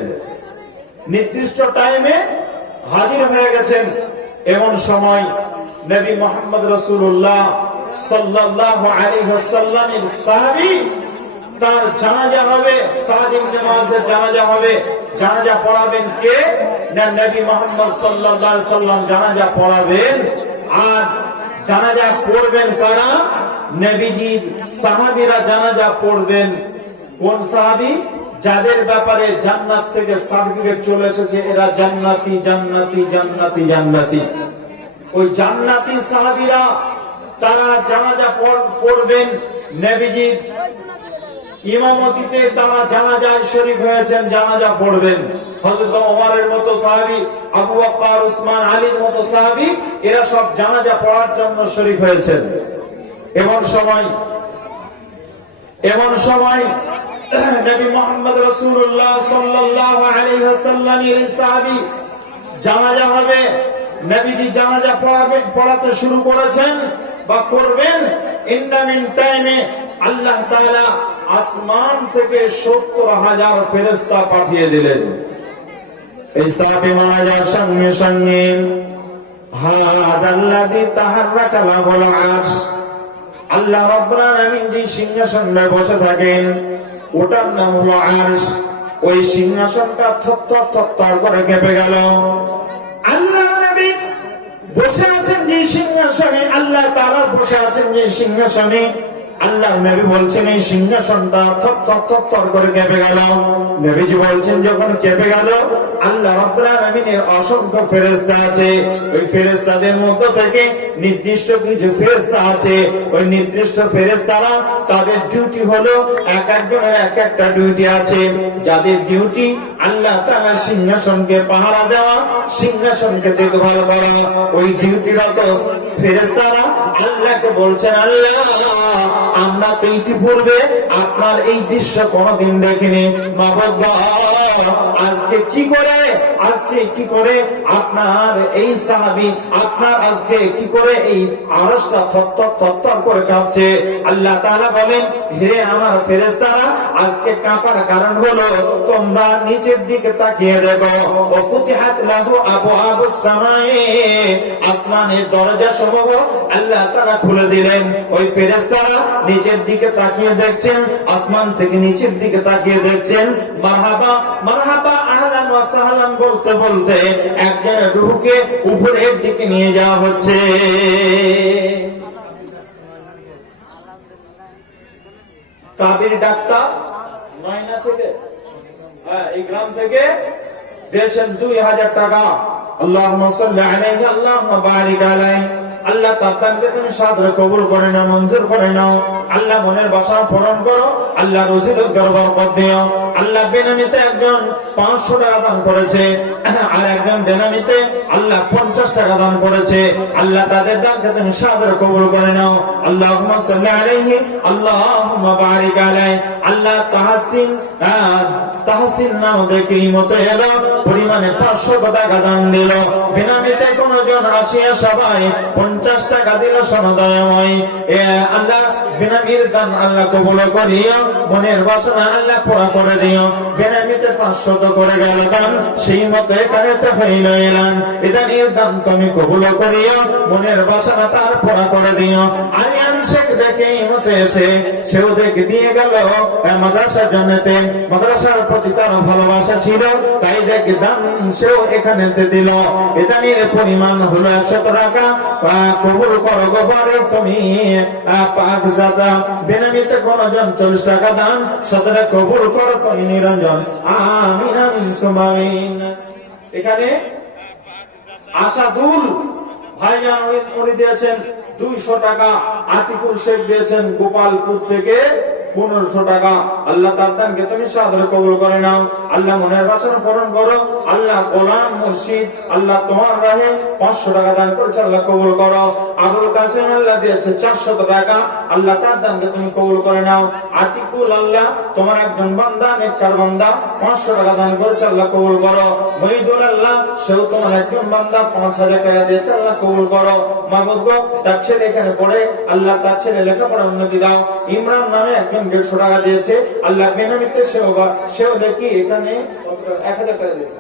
নির্দিষ্ট টাইমে হাজির হয়ে গেছেন। এমন সময় নবী মুহাম্মদ রাসূলুল্লাহ সাল্লাল্লাহু আলাইহি ওয়াসাল্লামের সাহাবী, তার জানাজা হবে, সাদ ইবনে মুআজের জানাজা হবে। জানাজা পড়াবেন কে? না নবী মুহাম্মদ সাল্লাল্লাহু আলাইহি ওয়াসাল্লাম জানাজা পড়াবেন। আর জানাজা পড়বেন কারা? নবীজির সাহাবীরা জানাজা পড়বেন। কোন সাহাবী? যাদের ব্যাপারে জান্নাত থেকে সার্টিফিকেট চলে এসেছে, এরা জান্নাতি জান্নাতি জান্নাতি জান্নাতি। ওই জান্নাতি সাহাবীরা তারা জানাজা পড়বেন। নবীজির ইমামতিতে তারা জানাজায় শরীক হয়েছেন, জানাজা পড়বেন। হযরত ওমরের মতো সাহাবী, আবু বকর, উসমান, আলীর মতো সাহাবী, এরা সব জানাজা পড়ার জন্য শরীক হয়েছেন। এমন সময় নবী মুহাম্মদ রাসূলুল্লাহ সাল্লাল্লাহু আলাইহি ওয়াসাল্লামের সাহাবী জানাজা হবে। নবীজি জানাজা পড়াতে শুরু করেছেন বা করবেন। ইন্না মিন টাইমে আল্লাহ তাআলা আসমান থেকে ৭০,০০০ ফেরেশতা পাঠিয়ে দিলেন। এই সাহাবী মারা যাওয়ার সঙ্গে সঙ্গে হাদাল্লাযী তাহাররাকা লাহুল আরশ, আল্লাহ রাব্বুল আলামিন যে সিংহাসনে বসে থাকেন ওটার নাম হলো আরশ। ওই সিংহাসনটা থরথর থরথর করে কেঁপে গেল। আল্লাহর নবী বসে আছেন যে সিংহাসনে, আল্লাহ তাআলা বসে আছেন যে সিংহাসনে, আল্লাহর নবী বলছেন এই সিংহাসনটা থরথর থরথর করে কেঁপে গেল। নবীজি বলছেন যখন কেঁপে গেল, আল্লাহ রাব্বুল আলামিনের অসংখ্য ফেরেশতা আছে। ওই ফেরেশতাদের মধ্য থেকে নির্দিষ্ট কিছু ফেরেশতা আছে। ওই নির্দিষ্ট ফেরেশতারা তাদের ডিউটি হলো, এক একজনের এক একটা ডিউটি আছে। যাদের ডিউটি আল্লাহ তাআলা সিংহাসনকে পাহারা দেওয়া, সিংহাসনকে দেখভাল করা, ওই ডিউটিরত ফেরেশতারা আল্লাহকে বলছেন, আল্লাহ আমরা তো ইতিপূর্বে আপনার এই দৃশ্য কোনদিন দেখিনি, মাবুদ আজকে কি করে আপনার এই সাহাবী, আপনার আজকে কি করে এই আরশটা থরথর থরথর করে কাঁপছে। আল্লাহ তাআলা বলেন, হে আমার ফেরেশতারা, আজকে কাঁপার কারণ হলো তোমরা নিচের দিকে তাকিয়ে দেখো। ও ফুতিহাত লাহু আবওয়াবুস সামায়ে, আসমানের দরজা সমূহ আল্লাহ তাআলা খুলে দিলেন। ওই ফেরেশতারা নিচের দিকে তাকিয়ে দেখছেন, আসমান থেকে নিচের দিকে তাকিয়ে দেখছেন। মারহাবা মারহাবা আহলান ওয়া সাহলান বলতে বলতে একজনের রূহকে উপরের দিকে নিয়ে যাওয়া হচ্ছে। কাদের ডাক্তার ময়না থেকে, এই গ্রাম থেকে দিয়েছেন ২০০০ টাকা। আল্লাহুম্মা সাল্লি আলাইহি আল্লাহুম্মা বারিক আলাইহি। আল্লাহ তার দানকে তুমি সাদরে কবুল করে নাও, মঞ্জুর করে নাও। আল্লাহ মনের বাসনা পূরণ করো, আল্লাহ রুজি রোজগার বরকত দিও। আল্লাহ বেনামিতে একজন ৫০০ টাকা দান করেছে, আর একজন বেনামিতে আল্লাহ ৫০ টাকা দান করেছে। আল্লাহ তাদের দানকে তুমি সাদরে কবুল করে নাও। আল্লাহুম্মা সাল্লি আলাইহি আল্লাহুম্মা বারিক আলাইহি। আল্লাহ তাহসিন নাম দেখে এই মতো এলো। পরিমাণে 500 টাকা দান দিল। বিনামিতে কোন জন আসিয়া সবাই 50 টাকা দিল। সনদয়ময় আল্লাহ বিনামির দান আল্লাহ কবুল করিও, মনের বাসনা আল্লাহ পুরা করে দিও। বিনামিতে 500 করে গেল দান, সেই মতো এখানেতে হইল এলান। এদানের দান তুমি কবুল করিও, মনের বাসনা তার পুরা করে দিও। আরিয়ান শেখ দেখে এই মতো এসে সেও দেখে দিয়ে গেল মাদ্রাসার জন্যতে। মাদ্রাসার প্রতি তার ভালোবাসা ছিল, তাই দেখে দান সেও এখানেতে দিল। এদানের পরিমাণ হলো 100 টাকা। কবুল করো গোবরে তুমি পাক জাদা। বেনামিতে কোন জন 40 টাকা দান, সতরে কবুল করো তুমি নিরঞ্জন। আমিন আমিন সুম্মা আমিন। এখানে আশাদুল ভাইজান উনি দিয়েছেন 200 টাকা। আতিকুল শেখ দিয়েছেন গোপালপুর থেকে 1500 টাকা। আল্লাহ তার দানকে তুমি সাদরে কবুল করে নাও। আল্লাহ মনের বাসনা পূরণ করো। আল্লাহ গোলাম মুর্শিদ আল্লাহ তোমার রাহে 500 টাকা দান করেছে, আল্লাহ কবুল করো। আবুল কাসেম আল্লাহ দিয়েছে 400 টাকা। আল্লাহ তার দানকে তুমি কবুল করে নাও। আতিকুল আল্লাহ তোমার একজন বান্দা, নেককার বান্দা, 500 টাকা দান করেছে, আল্লাহ কবুল করো। মহিদুল আল্লাহ সেও তোমার একজন বান্দা, 5000 টাকা দিয়েছে, আল্লাহ কবুল করো। মাহমুদ গো তার ছেলে এখানে পড়ে, আল্লাহ তার ছেলে লেখাপড়া উন্নতি দাও। ইমরান নামে একজন 150 টাকা দিয়েছে, আল্লাহ বেনামিতে সেও দেখি এখানে 1000 টাকা দিয়েছে।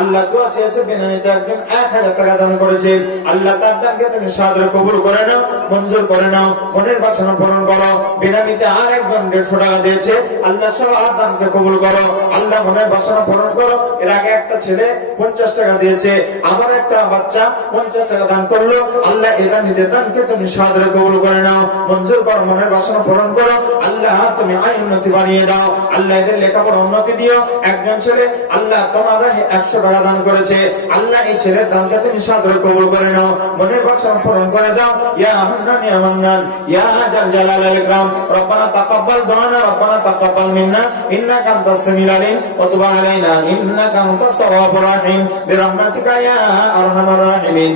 আল্লাহ দোয়া চেয়েছে, বেনামিতে একজন 1000 টাকা দান করেছে। আল্লাহ তার দানকে তুমি সাদরে কবুল করে নাও, মঞ্জুর করে নাও, মনের বাসনা পূরণ করো। বেনামিতে আর একজন 150 টাকা দিয়েছে, আল্লাহ সবার দানকে কবুল করো। আল্লাহ মনের বাসনা পূরণ করো। এর আগে একটা ছেলে 50 টাকা দিয়েছে, আবার একটা বাচ্চা 50 টাকা দান করলো। আল্লাহ এটা নিতে দানকে তুমি সাদরে কবুল করে নাও, মঞ্জুর করো, মনের বাসনা পূরণ করো। আল্লাহ তুমি আয় উন্নতি বাড়িয়ে দাও। আল্লাহ এদের লেখাপড়া উন্নতি দিও। একজন ছেলে আল্লাহ তোমার 100 টাকা দান করেছে, আল্লাহ এই ছেলের দানকে তুমি সাদরে কবুল করে নাও, মনের বাসনা পূরণ করে দাও। ইয়া হান্নান ইয়া মান্নান ইয়া জাল জালাল ওয়াল ইকরাম। রব্বানা তাকাব্বাল দুআনা রব্বানা তাকাব্বাল মিন্না ইন্নাকা আনতাস সামিউল আলিম ওয়া তুব আলাইনা ইন্নাকা আনতাত তাওয়াবুর রাহিম বিরহমাতিকা ইয়া আরহামার রাহিমিন।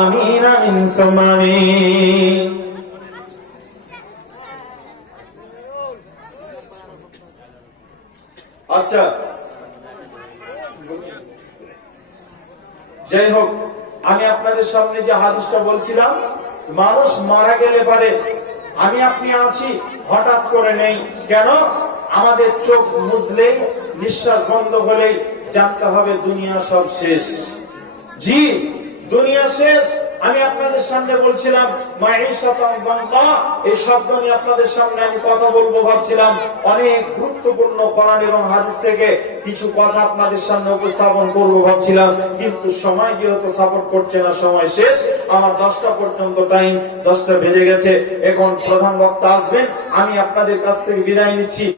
আমিন আমিন সুম্মা আমিন। আচ্ছা, যাই হোক, আমি আপনাদের সামনে যে হাদিসটা বলছিলাম, মানুষ মারা গেলে পারে আমি আপনি আছি, হঠাৎ করে নেই। কেন? আমাদের চোখ মুজলেই, নিঃশ্বাস বন্ধ হলেই জানতে হবে দুনিয়া সব শেষ। জি, দুনিয়া শেষ। আমি আপনাদের সামনে বলছিলাম মাঈশাতান যানকা, এই শব্দ নিয়ে আপনাদের সামনে আমি কথা বলবো ভাবছিলাম। অনেক গুরুত্বপূর্ণ কোরআন এবং হাদিস থেকে কিছু কথা আপনাদের সামনে উপস্থাপন করবো ভাবছিলাম, কিন্তু সময় যেহেতু সাপোর্ট করছে না, সময় শেষ। আমার 10টা পর্যন্ত টাইম, 10টা বেজে গেছে। এখন প্রধান বক্তা আসবেন, আমি আপনাদের কাছ থেকে বিদায় নিচ্ছি।